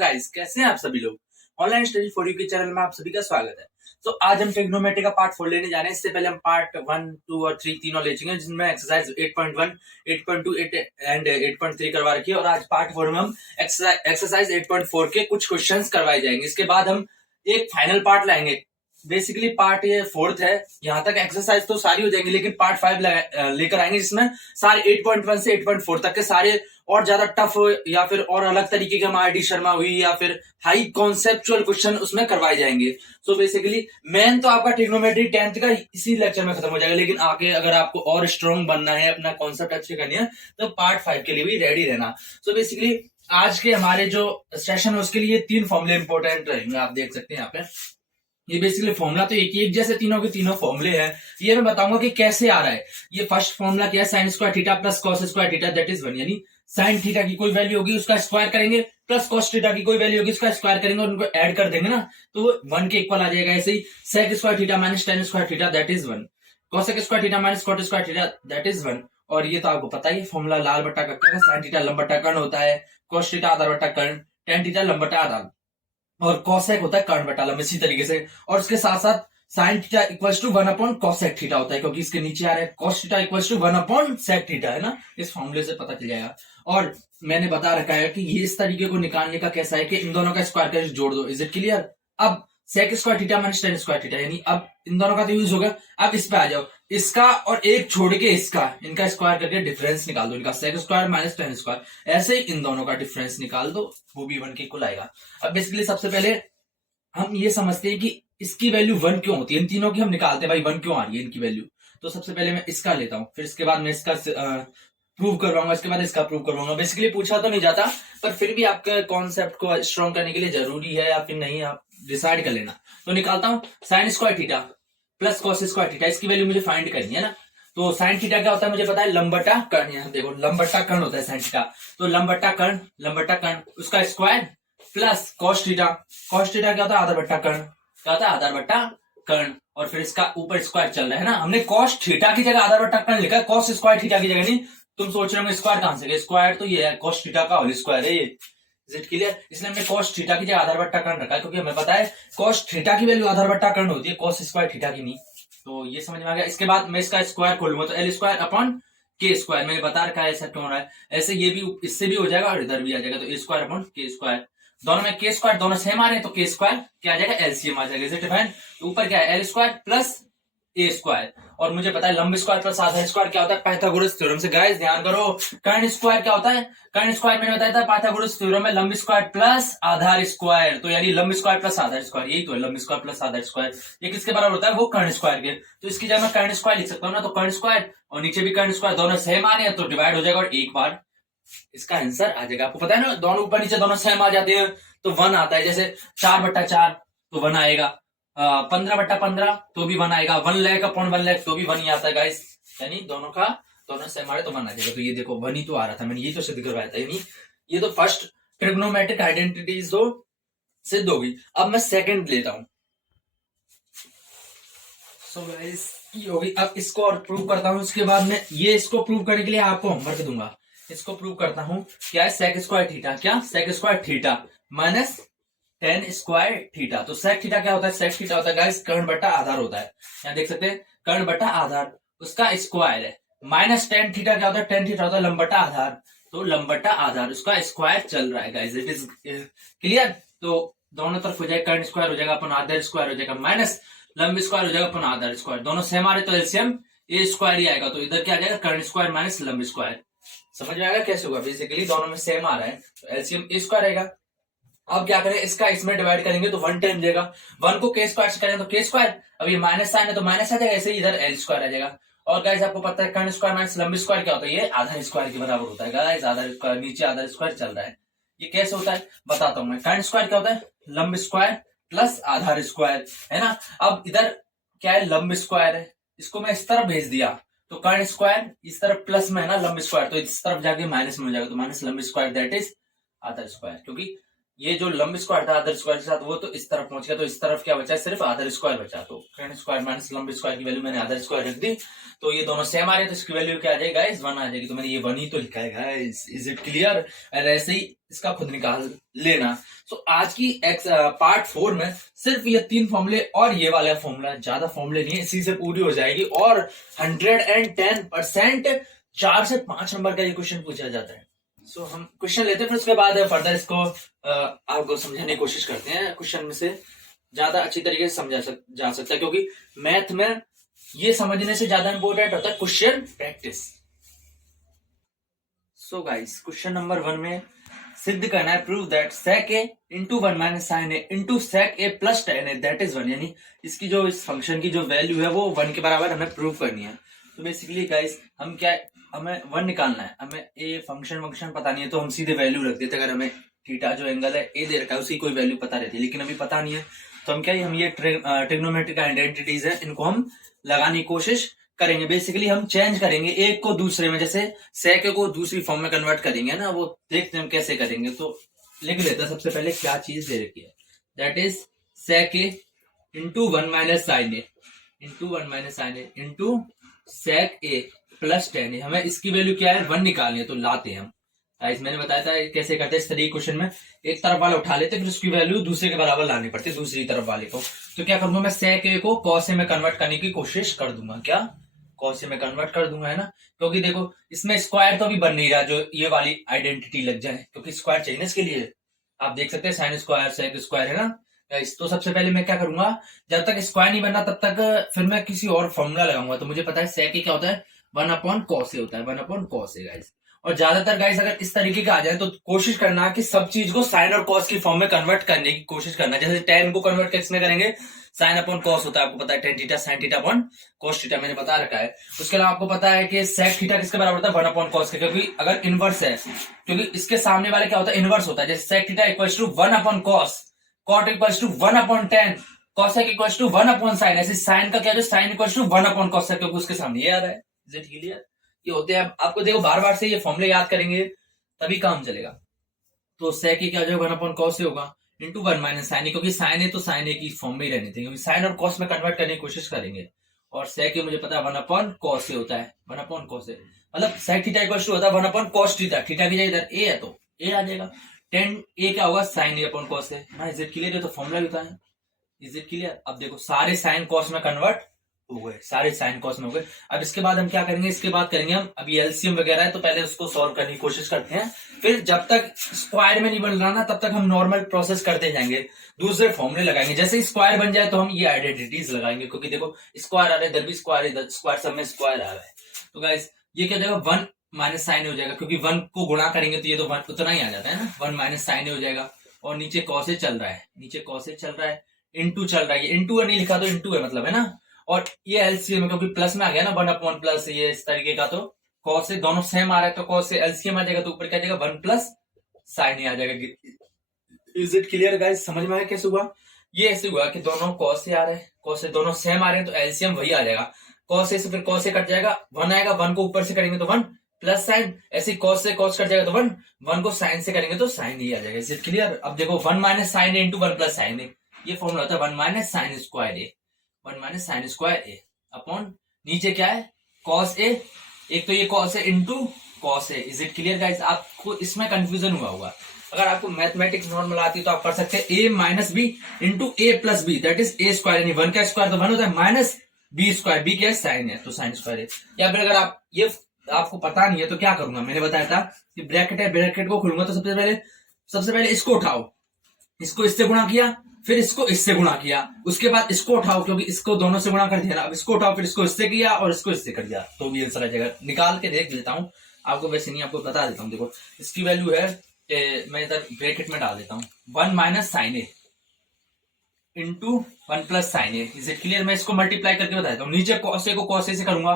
Guys, कैसे हैं आप सभी लोग। ऑनलाइन स्टडी फॉर यू के चैनल में आप सभी का स्वागत है। तो आज हम ट्रिग्नोमेट्री का पार्ट 4 लेने जा रहे हैं। इससे पहले हम पार्ट 1, 2 और 3 तीनों ले चुके हैं, जिसमें एक्सरसाइज 8.1, 8.2 एंड 8.3 करवा रखी है। और आज पार्ट 4 में हम एक्सरसाइज 8.4 के कुछ क्वेश्चंस करवाए जाएंगे। इसके बाद हम एक फाइनल पार्ट लाएंगे। बेसिकली पार्ट ये 4th है। यहाँ तक एक्सरसाइज तो सारी हो जाएंगी, लेकिन पार्ट 5 लेकर आएंगे, जिसमें सारे 8.1 से 8.4 तक के सारे और ज्यादा टफ या फिर और अलग तरीके के आर.डी. शर्मा हुई या फिर हाई कॉन्सेप्चुअल क्वेश्चन उसमें करवाए जाएंगे। सो बेसिकली मेन तो आपका ट्रिग्नोमेट्री 10th का इसी लेक्चर में खत्म हो जाएगा, लेकिन आगे अगर आपको और स्ट्रॉन्ग बनना है, अपना कॉन्सेप्ट अच्छे करनी है, तो पार्ट 5 के लिए भी रेडी रहना। सो बेसिकली आज के हमारे जो सेशन है उसके लिए 3 फॉर्मूले इंपॉर्टेंट रहेंगे। आप देख सकते हैं यहाँ पे ये बेसिकली फॉर्मूला तो एक जैसे तीनों के तीनों फॉर्मूले हैं। ये मैं बताऊंगा कि कैसे आ रहा है। ये फर्स्ट फॉर्मूला क्या है, sign square theta plus cos square theta that is 1। यानी साइन थीटा की कोई वैल्यू होगी उसका स्क्वायर करेंगे, प्लस कॉस थीटा की कोई वैल्यू होगी उसका स्क्वायर करेंगे, और उनको ऐड कर देंगे ना तो 1 के इक्वल आ जाएगा। ऐसे ही sec square theta minus tan square theta that is 1, cosec square theta minus cot square theta that is 1। और ये तो आपको पता ही फॉर्मूला लाल बट्टा कक्का का, साइन थीटा लंब बट्टा कर्ण होता है, कॉस थीटा आधार बट्टा कर्ण, टेन थीटा लंब बट्टा आधार, और कॉसेक होता है कर्ण बटा लंब। इसी तरीके से और उसके साथ साथ sine theta equals to 1 upon cosec theta होता है, क्योंकि इसके नीचे आ रहा है cos theta equals to 1 upon sec theta, है ना। इस फॉर्मूले से पता चल जाएगा। और मैंने बता रखा है कि ये इस तरीके को निकालने का कैसा है कि इन दोनों का स्क्वायर करके जोड़ दो। Is it clear. अब sec square theta minus tan square theta, यानी अब इन दोनों का तो यूज हो गया। अब इस पे आ जाओ, इसका और एक छोड़ के इसका, इनका स्क्वायर करके डिफरेंस निकाल दो। इनका sec square minus tan square, ऐसे ही इन दोनों का डिफरेंस निकाल दो, वो भी 1 के इक्वल आएगा। अब बेसिकली सबसे पहले हम ये समझते हैं कि इसकी वैल्यू 1 क्यों होती है। इन तीनों की हम निकालते हैं भाई 1 क्यों आ रही है इनकी वैल्यू। तो सबसे पहले मैं इसका लेता हूं, फिर इसके बाद मैं इसका प्रूव करवाऊंगा, इसके बाद इसका प्रूव करवाऊंगा। बेसिकली पूछा तो नहीं जाता, पर फिर भी आपके कॉन्सेप्ट को स्ट्रॉन्ग करने के लिए जरूरी है या फिर नहीं, आप डिसाइड कर लेना। तो निकालता हूं sign square theta plus cos square theta, इसकी वैल्यू मुझे फाइंड करनी है ना। तो साइन थीटा क्या होता है मुझे पता है, लंबटा कर्ण। यहाँ देखो लंबटा कर्ण होता है साइन थीटा, तो लंबटा कर्ण उसका स्क्वायर प्लस कॉस थीटा क्या होता है, आधार बट्टा कर्ण। क्या होता है, आधार बट्टा कर्ण। और फिर इसका ऊपर स्क्वायर चल रहा है ना। हमने कॉस थीटा की जगह आधार बट्टा कर्ण लिखा है, कॉस स्क्वायर थीटा की जगह नहीं। तुम सोच रहे हो स्क्वायर कहां से, स्क्वायर तो ये है कॉस थीटा का होल स्क्वायर है ये। Is it clear. इसलिए हमने कॉस थीटा की जगह आधार बट्टा कर्ण रखा है, क्योंकि हमें पता है कॉस थीटा की वैल्यू आधार बट्टा कर्ण होती है, कॉस स्क्वायर थीटा की नहीं। तो ये समझ में आ गया। इसके बाद मैं इसका स्क्वायर खोलूंगा तो एल स्क्वायर अपॉन के स्क्वायर, मैंने बता रखा है ऐसा क्यों हो रहा है। ऐसे ये भी इससे भी हो जाएगा और इधर भी आ जाएगा, तो ए स्क्वायर अपॉन के स्क्वायर। दोनों में के स्क्वायर दोनों सेम आ रहे हैं, तो के स्क्वायर क्या आ जाएगा, एलसीएम आ जाएगा। Is it fine. ऊपर क्या है, एल स्क्वायर प्लस ए स्क्वायर। और मुझे पता है लंब स्क्वायर प्लस आधार स्क्वायर क्या होता है, पाइथागोरस थ्योरम से। गाइस ध्यान करो, कर्ण स्क्वायर क्या होता है, कर्ण स्क्वायर मैंने बताया था पाइथागोरस थ्योरम में लंब स्क्वायर प्लस आधार स्क्वायर। तो यानी लंब स्क्वायर प्लस आधार स्क्वायर, यही तो है लंब स्क्वायर प्लस आधार स्क्वायर। ये किसके बराबर होता है, वो कर्ण स्क्वायर के। तो इसकी जगह मैं कर्ण स्क्वायर लिख सकता हूँ ना, तो कर्ण स्क्वायर और नीचे भी कर्ण स्क्वायर, दोनों सेम आ रहे हैं तो डिवाइड हो जाएगा और एक बार इसका आंसर आ जाएगा। आपको पता है ना, दोनों ऊपर नीचे दोनों सेम आ जाते हैं तो 1 आता है। जैसे 4/4 तो 1 आएगा, 15/15 तो भी 1 आएगा, 1 लाख अपॉन 1 लाख तो भी 1 ही आता है गाइस। यानी दोनों सेम आ रहे तो 1 आ जाएगा। तो ये देखो 1 ही तो आ रहा था, मैंने ये तो सिद्ध करवाया था। यानी ये तो फर्स्ट ट्रिग्नोमेट्रिक आइडेंटिटीज तो सिद्ध होगी। अब मैं सेकंड लेता हूं। सो गाइस ये होगी। अब इसको और प्रूव करता हूं। इसके बाद मैं ये इसको प्रूव करने के लिए आपको होमवर्क दूंगा। इसको प्रूव करता हूं। क्या है, सेक स्क्वायर थीटा, क्या sec square theta minus tan square theta. तो सेक थीटा क्या होता है, सेक थीटा होता है गाइस कर्ण बटा आधार होता है। यहाँ देख सकते हैं कर्ण बटा आधार, उसका स्क्वायर है। माइनस टेन थीटा क्या होता है, टेन थीटा होता है लंब बटा आधार, तो लंब बटा आधार उसका स्क्वायर चल रहा है गाइस। It is clear. तो दोनों तरफ हो जाएगा, कर्ण स्क्वायर हो जाएगा अपन आधार स्क्वायर हो जाएगा, माइनस लंब स्क्वायर हो जाएगा अपन आधार स्क्वायर। दोनों सेम आ रहे तो एलसीएम ए स्क्वायर ही आएगा। तो इधर क्या आ जाएगा, कर्ण स्क्वायर माइनस लंब स्क्वायर। समझ में आएगा कैसे होगा। बेसिकली दोनों में सेम आ रहा है तो एलसीएम ए स्क्वायर आएगा। अब क्या करें, इसका इसमें डिवाइड करेंगे तो 1 टाइम देगा। 1 को के स्क्वायर से करें तो के स्क्वायर, अब ये माइनस साइन है तो माइनस आ जाएगा, ऐसे ही इधर एल स्क्वायर आ जाएगा। और गाइस आपको पता है कर्ण स्क्वायर माइनस लंब स्क्वायर क्या होता है, ये आधार स्क्वायर के बराबर होता है गाइस। आधार स्क्वायर नीचे आधार स्क्वायर चल रहा है, ये कैसे होता है बताता हूं मैं। कर्ण स्क्वायर क्या होता है, लंब स्क्वायर प्लस आधार स्क्वायर, है ना। अब इधर क्या है, लंब स्क्वायर है, इसको मैं इस तरफ भेज दिया तो कर्ण स्क्वायर इस तरफ प्लस में है ना, लंब स्क्वायर तो इस तरफ जाके माइनस में हो जाएगा, तो माइनस लंब square that is Aadhaar square. क्योंकि ये जो लंब स्क्वायर था आधार स्क्वायर के साथ वो तो इस तरफ पहुंच गया, तो इस तरफ क्या बचा, सिर्फ आधार स्क्वायर बचा। तो कर्ण स्क्वायर माइनस लंब स्क्वायर की वैल्यू मैंने आधार स्क्वायर रख दी, तो ये दोनों सेम आ रहे हैं तो इसकी वैल्यू क्या आ जाएगी गाइस, 1 आ जाएगी। तो मैंने ये 1 ही तो लिखा है गाइस। Is it clear. और ऐसे ही इसका खुद निकाल लेना। सो आज की पार्ट 4 में सिर्फ ये 3 फॉर्मूले और ये वाला फॉर्मूला, ज्यादा फॉर्मूले नहीं है, इसी से पूरी हो जाएगी और 110% 4 से 5 नंबर का ये क्वेश्चन पूछा जाता है। सो हम क्वेश्चन लेते हैं, फिर उसके बाद फर्दर इसको आपको समझाने की कोशिश करते हैं। क्वेश्चन में से ज्यादा अच्छी तरीके से समझा जा सकता है, क्योंकि मैथ में ये समझने से ज्यादा इंपॉर्टेंट होता है question practice. So guys, question number 1 में सिद्ध करना है, prove that sec a into 1 minus sine A into sec a plus tan a that is 1, यानी इसकी जो इस फंक्शन की जो वैल्यू है वो 1 के बराबर हमें प्रूव करनी है। तो बेसिकली गाइस हम क्या, हमें 1 निकालना है, हमें ए फंक्शन पता नहीं है तो हम सीधे वैल्यू रख देते। अगर हमें थीटा जो एंगल है ए दे रखा है उसकी कोई वैल्यू पता रहती है, लेकिन अभी पता नहीं है तो हम क्या, हम ये ट्रिग्नोमेट्रिक आइडेंटिटीज है इनको हम लगाने की कोशिश करेंगे। बेसिकली हम चेंज करेंगे एक को दूसरे में, जैसे sec को दूसरी फॉर्म में कन्वर्ट करेंगे ना, वो देखते हैं हम कैसे करेंगे। तो लिख लेते हैं सबसे पहले क्या चीज दे रखी है, that is sec a into 1 minus sine A into 1 minus sine A into sec a plus tan a। हमें इसकी वैल्यू क्या है, 1 निकालनी है, तो लाते हैं हम। मैंने बताया था कैसे करते हैं इस तरीके क्वेश्चन में, एक तरफ वाला उठा लेते फिर उसकी वैल्यू दूसरे के बराबर लानी पड़ती है दूसरी तरफ वाले को। तो क्या करूंगा मैं, sec a को cos a में कन्वर्ट करने की कोशिश कर दूंगा। क्या, cos a में कन्वर्ट कर दूंगा, है ना, क्योंकि देखो इसमें स्क्वायर तो अभी बन नहीं रहा जो ये वाली आइडेंटिटी लग जाए, क्योंकि स्क्वायर चाहिए इसके लिए। आप देख सकते हैं साइन स्क्वायर सेक स्क्वायर, है ना। तो सबसे पहले मैं क्या करूंगा, जब तक स्क्वायर नहीं बनना तब तक फिर मैं किसी और फॉर्मूला लगाऊंगा। तो मुझे पता है sec a क्या होता है, 1/cos a होता है, 1/cos a गाइस। और ज्यादातर गाइस अगर इस तरीके का आ जाए तो कोशिश करना कि सब चीज को साइन और कॉस की फॉर्म में कन्वर्ट करने की कोशिश करना। जैसे tan को कन्वर्ट किसमें करेंगे, साइन अपॉन कॉस होता है, आपको पता है tan theta sine theta upon cos theta, मैंने बता रखा है। उसके अलावा आपको पता है कि sec थीटा किसके बराबर होता है, 1/cos के, क्योंकि अगर इनवर्स है, क्योंकि इसके सामने वाले क्या होता है, इनवर्स होता है। जैसे sec theta equals to 1/cos, cot equals to 1/tan, cosec equals to 1/sin। ऐसे साइन का क्या है, साइन इक्वल्स टू 1/cos, क्योंकि उसके सामने ये आ रहा है। इज इट क्लियर, ये होते हैं। आपको देखो बार बार से ये फॉर्मूले याद करेंगे तभी काम चलेगा। तो sec क्या हो जाएगा, 1/cos होगा इंटू 1 माइनस साइन ए, क्योंकि साइन ए तो साइन ए की फॉर्म में ही रहनी थी, क्योंकि साइन और कॉस में कन्वर्ट करने की कोशिश करेंगे। और sec मुझे पता है 1/cos होता है, 1/cos मतलब sec थीटा इक्वल टू होता है 1/cos थीटा, थीटा की जगह इधर ए है तो ए आ जाएगा, tan a क्या होगा, साइन ए अपॉन कॉस है ना। इज इट क्लियर, ये तो फॉर्मूला भी होता है। इज इट क्लियर, अब देखो सारे साइन कॉस में कन्वर्ट हो गए, सारे साइन कॉस में हो गए। अब इसके बाद हम क्या करेंगे, इसके बाद करेंगे हम, अभी एलसीएम वगैरह है तो पहले उसको सॉल्व करने की कोशिश करते हैं, फिर जब तक स्क्वायर में नहीं बन रहा ना तब तक हम नॉर्मल प्रोसेस करते जाएंगे, दूसरे फॉर्मूले लगाएंगे। जैसे स्क्वायर बन जाए तो हम ये आइडेंटिटीज लगाएंगे, क्योंकि देखो स्क्वायर आ रहा है, इधर भी स्क्वायर, इधर स्क्वायर, सब में स्क्वायर आ रहा है। तो गाइस ये क्या हो जाएगा, 1 माइनस साइन हो जाएगा, क्योंकि 1 को गुणा करेंगे तो ये तो 1 उतना ही आ जाता है ना, 1 माइनस साइन हो जाएगा। और नीचे कॉस चल रहा है, नीचे कॉस चल रहा है, इंटू चल रहा है, ये इंटू नहीं लिखा तो इंटू है मतलब, है ना। और ये एलसीएम क्योंकि प्लस में आ गया ना, 1/+ ये इस तरीके का, तो कॉस से दोनों सेम आ रहा है तो कॉस से एलसीएम आ जाएगा, तो ऊपर क्या आ जाएगा 1+ साइन आ जाएगा। इज इट क्लियर गाइस, समझ में आया कैसे हुआ। ये ऐसे हुआ कि दोनों कॉस से आ रहे हैं, कॉस से दोनों सेम आ रहे हैं तो एलसीएम वही आ जाएगा। कॉस से फिर कॉस से कट जाएगा, 1 आएगा, 1 को ऊपर से करेंगे तो 1+ साइन, ऐसे कॉस से कॉस कट जाएगा तो 1 को साइन से करेंगे तो साइन ही आ जाएगा। Is it clear. अब देखो 1 minus sine A into 1+ sine ए, ये फॉर्मूला होता है 1 minus sine square A, 1 minus sine square A upon नीचे क्या है कॉस ए, एक तो ये कॉस है इंटू कॉस है। इज इट क्लियर गाइस, आपको इसमें कंफ्यूजन हुआ होगा। अगर आपको मैथमेटिक्स नॉर्मल आती है तो आप कर सकते हैं a minus B into A plus B, that is A square, यानी 1 का स्क्वायर तो 1 होता है, माइनस बी स्क्वायर, बी क्या है साइन है तो साइन स्क्वायर है। या फिर अगर आप ये आपको पता नहीं है तो क्या करूंगा, मैंने बताया था कि ब्रैकेट है, ब्रैकेट को खोलूंगा तो सबसे पहले इसको उठाओ, इसको इससे गुणा किया, फिर इसको इससे गुणा किया, उसके बाद इसको उठाओ क्योंकि इसको दोनों से गुणा कर दिया ना, अब इसको उठाओ, फिर इसको इससे किया और इसको इससे कर दिया, तो भी आंसर आ जाएगा। निकाल के देख लेता हूँ, आपको वैसे नहीं, आपको बता देता हूँ। देखो इसकी वैल्यू है, मैं इधर ब्रैकेट में डाल देता हूँ, 1 minus sine A into 1+ sine A. Is it clear, मैं इसको मल्टीप्लाई करके बता देता हूँ। नीचे कॉस ए को कॉस ए से करूंगा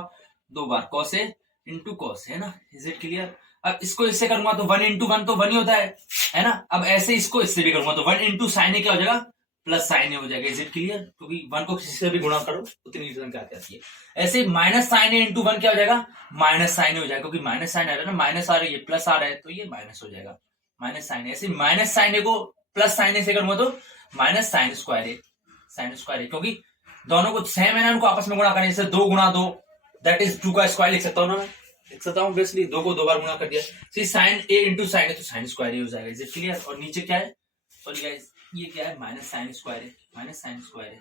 2 बार, कॉस ए इंटू कॉस, है ना। Is it clear. अब इसको इससे करूंगा तो 1 इंटू 1 तो 1 ही होता है ना। अब ऐसे इसको इससे भी करूंगा तो 1 इंटू साइन ए क्या हो जाएगा, प्लस साइन ए हो जाएगा। इज इट क्लियर, क्योंकि 1 को किसी से भी गुणा करो उतनी रिजल्ट आती है। ऐसे माइनस साइन ए इंटू 1 क्या हो जाएगा, माइनस साइन ए हो जाएगा, क्योंकि माइनस साइन आ रहा है ना, माइनस आ रहा है, ये प्लस आ रहा है तो ये माइनस हो जाएगा, माइनस साइन ए। ऐसे माइनस साइन ए को प्लस साइन ए से करूंगा तो minus sine square A, sign square A, क्योंकि दोनों को सेम है ना, उनको आपस में गुणा करने से 2 गुणा 2 दैट इज 2 का स्क्वायर लिख सकता हूँ ना मैं, लिख सकता हूँ ऑब्वियसली, 2 को 2 बार गुणा कर दिया। साइन ए इंटू साइन ए तो साइन स्क्वायर ए हो जाएगा। Is it clear. और नीचे क्या है, और गाइस ये क्या है, माइनस साइन स्क्वायर है, माइनस साइन स्क्वायर है,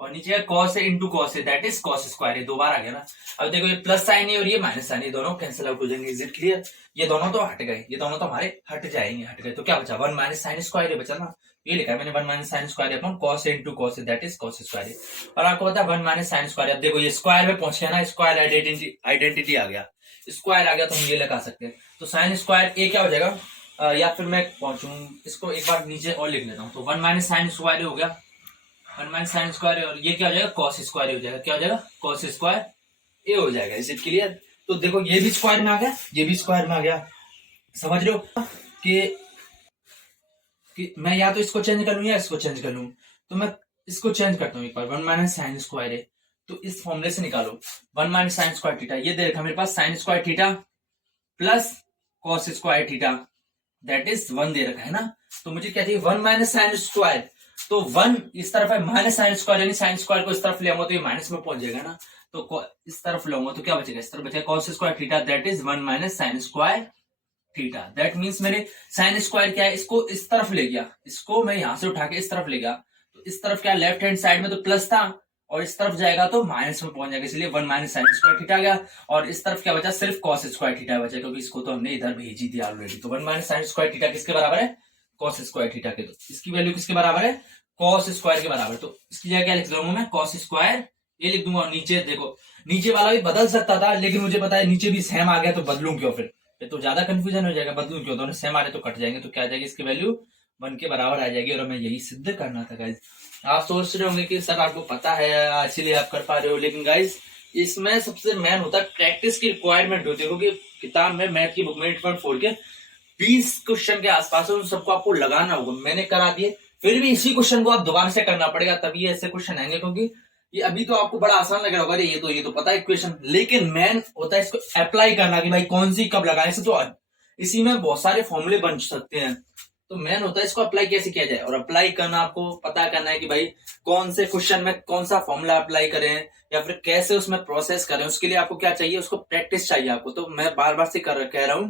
और नीचे का कॉस है इंटू कॉस है, दैट इज कॉस स्क्वायर है, दो बार आ गया ना। अब देखो ये प्लस साइन है और ये माइनस साइन है, दोनों कैंसिल आउट हो जाएंगे। Is it clear? ये दोनों तो हट गए, ये दोनों तो हमारे हट जाएंगे, हट गए तो क्या बचा, वन माइनस साइन स्क्वायर है बचा ना। ये लिखा है मैंने, one minus sine square upon cos into cos that is cos square है। और आपको पता है वन माइनस साइन स्क्वायर, अब देखो ये स्क्वायर में पहुंच गया ना, स्क्वायर आइडेंटिटी आ गया, स्क्वायर आ गया तो हम ये लगा सकते हैं। तो साइन स्क्वायर ए क्या हो जाएगा, या फिर मैं पहुंचू इसको एक बार नीचे और लिख लेता हूँ। तो वन माइनस साइन स्क्वायर हो गया, वन माइनस साइन स्क्वायर, और ये क्या हो जाएगा, कॉस स्क्वायर हो जाएगा, क्या हो जाएगा, कॉस स्क्वायर ए हो जाएगा। Is it clear? तो देखो ये भी स्क्वायर में आ गया, ये भी स्क्वायर में आ गया, समझ रहे हो कि मैं या तो इसको चेंज कर लूं या इसको चेंज कर लूं। तो मैं इसको चेंज करता हूँ एक बार, वन माइनस साइन स्क्वायर है तो इस फॉर्मूले से निकालो one minus sine square theta, ये दे रखा मेरे पास sine square theta plus cos square theta that is one दे रखा है ना। तो मुझे क्या चाहिए, वन माइनस साइन स्क्वायर, तो वन इस तरफ है, माइनस साइन स्क्वायर यानी साइन स्क्वायर को इस तरफ ले आऊंगा तो ये माइनस में पहुंच जाएगा ना। तो इस तरफ लाऊंगा तो क्या बचेगा, इस तरफ बचेगा cos square theta that is one minus sine square theta. That means मैंने साइन स्क्वायर क्या है, इसको इस तरफ ले गया, इसको मैं यहां से उठा के इस तरफ ले गया, तो इस तरफ क्या लेफ्ट हैंड साइड में तो प्लस था और इस तरफ जाएगा तो माइनस में पहुंच जाएगा, इसलिए one minus sine square theta गया। और इस तरफ क्या बचा, सिर्फ कॉस स्क्वायर थीटा बचा, क्योंकि इसको तो हमने इधर भेजी थी ऑलरेडी। तो one minus sine square theta किसके बराबर है, कॉस स्क्वायर थीटा के। तो इसकी वैल्यू किसके बराबर है, कॉस स्क्वायर के बराबर। तो इसकी जगह क्या लिख दूंगा मैं, कॉस स्क्वायर ये लिख दूंगा। और नीचे देखो, नीचे वाला भी बदल सकता था लेकिन मुझे पता है नीचे भी सेम आ गया तो बदलूं क्यों, फिर तो ज्यादा कंफ्यूजन हो जाएगा, बदलूं क्यों, दोनों सेम आ रहे तो कट जाएंगे, तो क्या आ जाएगी इसकी वैल्यू वन के बराबर आ जाएगी। और हमें यही सिद्ध करना था गाइज। आप सोच रहे होंगे कि सर आपको पता है इसलिए आप कर पा रहे हो, लेकिन गाइज इसमें सबसे मेन होता है प्रैक्टिस की रिक्वायरमेंट होती है, क्योंकि किताब में मैथ की बुक में 8.4 के 20 क्वेश्चन के आसपास है, उन सबको आपको लगाना होगा। मैंने करा दिए, फिर भी इसी क्वेश्चन को आप दोबारा से करना पड़ेगा, तभी ऐसे क्वेश्चन आएंगे। क्योंकि ये अभी तो आपको बड़ा आसान लग रहा होगा, ये तो पता है इक्वेशन, लेकिन मेन होता है इसको अप्लाई करना कि भाई कौन सी कब लगाए। तो इसी में बहुत सारे फॉर्मूले बन सकते हैं, तो मेन होता है इसको अप्लाई कैसे किया जाए। और अप्लाई करना आपको पता करना है कि भाई कौन से क्वेश्चन में कौन सा फॉर्मूला अप्लाई करें या फिर कैसे उसमें प्रोसेस करें। उसके लिए आपको क्या चाहिए, उसको प्रैक्टिस चाहिए आपको। तो मैं बार बार से कह रहा हूं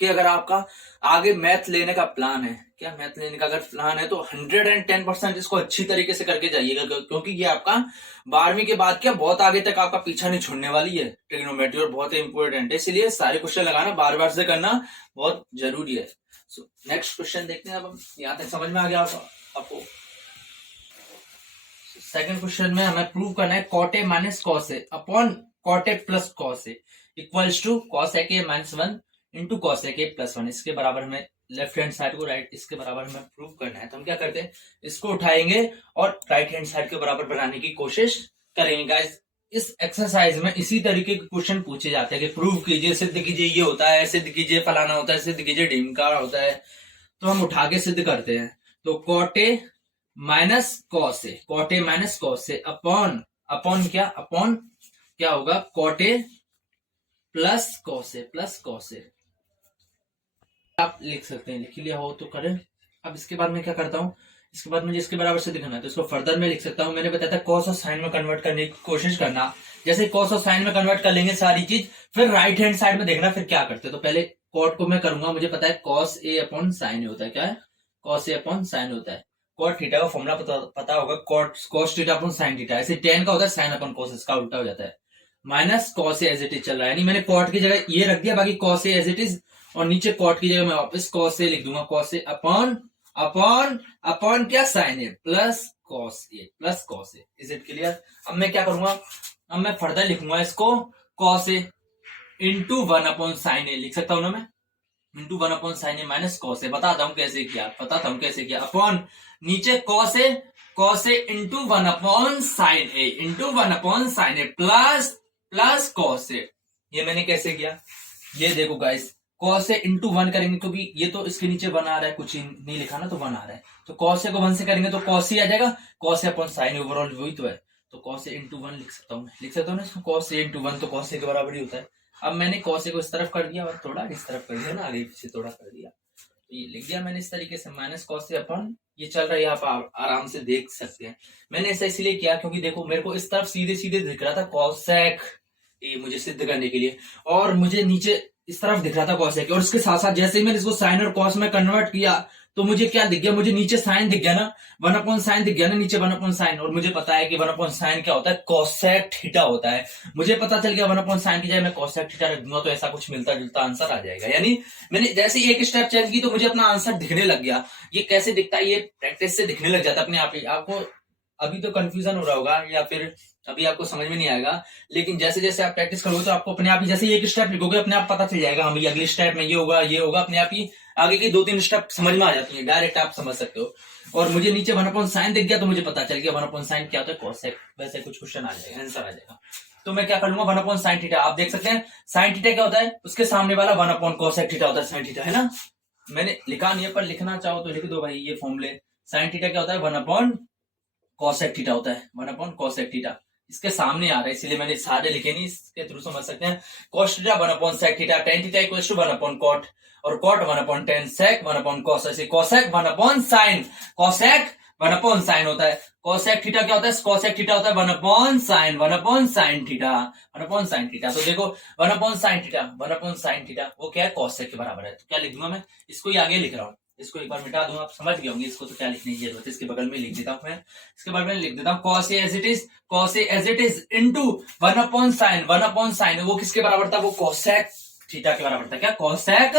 कि अगर आपका आगे मैथ लेने का प्लान है, क्या मैथ लेने का अगर प्लान है, तो 110% इसको अच्छी तरीके से करके जाइएगा, क्योंकि ये आपका 12वीं के बाद क्या बहुत आगे तक आपका पीछा नहीं छोड़ने वाली है ट्रिग्नोमेट्री, और बहुत इंपॉर्टेंट है, इसलिए सारे क्वेश्चन लगाना बार बार से करना बहुत जरूरी है। नेक्स्ट क्वेश्चन देखते हैं। अब हम यहां तक समझ में आ गया आपको। सेकंड क्वेश्चन में हमें प्रूव करना है cot A minus cos A upon cot A plus cos A equals to cos A के माइनस 1 इंटू कॉस ए के प्लस 1। इसके बराबर हमें लेफ्ट हैंड साइड को राइट इसके बराबर हमें प्रूव करना है। तो हम क्या करते हैं, इसको उठाएंगे और राइट हैंड साइड के बराबर बनाने की कोशिश करेंगे। गाइस इस एक्सरसाइज में इसी तरीके के क्वेश्चन पूछे जाते हैं कि प्रूव कीजिए, सिद्ध कीजिए ये होता है, सिद्ध कीजिए फलाना होता है, सिद्ध कीजिए ढीमका होता है। तो हम उठा के सिद्ध करते हैं। तो cot A minus cos A, cot A minus cos A upon upon क्या होगा, cot A plus cos A, plus cos A आप लिख सकते हैं, लिख लिया हो तो करें। अब इसके बाद मैं क्या करता हूं, इसके बाद मुझे इसके बराबर से दिखाना है, तो इसको फर्दर में लिख सकता हूं। मैंने बताया था कॉस और साइन में कन्वर्ट करने की कोशिश करना। जैसे कॉस और साइन में कन्वर्ट कर लेंगे सारी चीज, फिर राइट हैंड साइड में देखना फिर क्या करते हैं। तो पहले कॉट को मैं करूंगा, मुझे पता है कॉस ए अपॉन साइन होता है, क्या है, कॉस ए अपॉन साइन होता है। कॉट थीटा का फॉर्मूला पता होगा, cos theta upon sine theta, ऐसे टेन का होता है साइन अपॉन कॉस, इसका उल्टा हो जाता है। Minus cos A as it is चल रहा है, यानी मैंने कॉट की जगह ये रख दिया, बाकी cos A as it is, और नीचे कॉट की जगह मैं वापस कॉस ए लिख दूंगा, cos A upon upon upon क्या, sine A plus cos A, plus cos A. Is it clear? अब मैं क्या करूंगा, अब मैं फर्दर लिखूंगा इसको cos A into 1 upon sine A लिख सकता हूं ना मैं, into 1 upon sine A minus cos A. बताता हूं कैसे किया, अपॉन नीचे cos A into 1 upon sine A, into 1 upon sine A plus plus cos ए। ये मैंने कैसे किया, ये देखो गाइस, कॉस ए इंटू 1 करेंगे, क्योंकि ये तो इसके नीचे 1 आ रहा है, कुछ ही नहीं लिखा ना, तो 1 आ रहा है, तो कॉस ए को 1 से करेंगे तो कॉस ए आ जाएगा, cos A upon sine overall वही तो है, तो कॉस ए इंटू 1 लिख सकता हूँ ना, कॉस ए इंटू 1 तो कॉस ए के बराबर ही होता है। अब मैंने कॉस ए को इस तरफ कर दिया और थोड़ा इस तरफ कर दिया ना, आगे पीछे थोड़ा कर दिया, तो ये लिख दिया मैंने इस तरीके से, माइनस कॉस ए अपॉन ये चल रहा है, आप आराम से देख सकते हैं। मैंने ऐसा इसलिए किया क्योंकि देखो मेरे को इस तरफ सीधे सीधे दिख रहा था कॉसेक ए, मुझे सिद्ध करने के लिए, और मुझे नीचे इस तरफ दिख रहा था कॉसेक, और इसके साथ साथ जैसे ही मैंने इसको साइन और कॉस में कन्वर्ट किया तो मुझे क्या दिख गया, मुझे नीचे साइन दिख गया ना, 1/sin दिख गया ना नीचे 1/sin, और मुझे पता है कि 1/sin क्या होता है, cosec थीटा होता है। मुझे पता चल गया 1/sin की जगह मैं cosec थीटा रख दूंगा तो ऐसा कुछ मिलता जुलता आंसर आ जाएगा। यानी मैंने जैसे ही एक स्टेप चेंज की तो मुझे अपना आंसर दिखने लग गया। ये कैसे दिखता है, ये प्रैक्टिस से दिखने लग जाता है अपने आप ही। आपको अभी तो कंफ्यूजन हो रहा होगा या फिर अभी आपको समझ में नहीं आएगा, लेकिन जैसे जैसे आप प्रैक्टिस करोगे तो आपको अपने आप ही, जैसे एक स्टेप लिखोगे अपने आप पता चल जाएगा, हम अगले स्टेप में ये होगा ये होगा, अपने आप ही आगे की 2-3 स्टेप समझ में आ जाती है, डायरेक्ट आप समझ सकते हो। और मुझे नीचे 1/sin दिख गया तो मुझे पता चल गया 1/sin क्या होता है, cosec। वैसे कुछ क्वेश्चन आ जाएगा, आंसर आ जाएगा। तो मैं क्या कर लूंगा 1/sin थीटा, आप देख सकते हैं sin थीटा क्या होता है, उसके सामने वाला 1/cosec थीटा होता है, sin थीटा है ना। मैंने लिखा नहीं है पर लिखना चाहो तो लिख दो भाई, ये फॉर्मूले। sin थीटा क्या होता है 1/cosec थीटा होता है, 1/cosec थीटा इसके सामने आ रहा है, इसलिए मैंने सारे लिखे नहीं, इसके थ्रू समझ सकते हैं। cos theta 1/sec theta, tan theta equals to 1/cot, और cot 1/tan, sec 1/cos, ऐसे cosec 1/sin, cosec 1/sin होता है। cosec थीटा क्या होता है, cosec थीटा होता है 1/sin थीटा, 1/sin थीटा। तो देखो 1/sin थीटा वो क्या है, cosec के बराबर है। तो क्या लिख दूंगा मैं, इसको ही आगे लिख रहा हूँ, इसको एक बार मिटा दूंगा, आप समझ गए होंगे इसको, तो क्या लिखने की जरूरत है, इसके बगल में लिख देता हूं मैं, इसके बगल में लिख देता हूं cos A as it is into 1/sin वो किसके बराबर था, वो cosec थीटा के बराबर था। क्या, cosec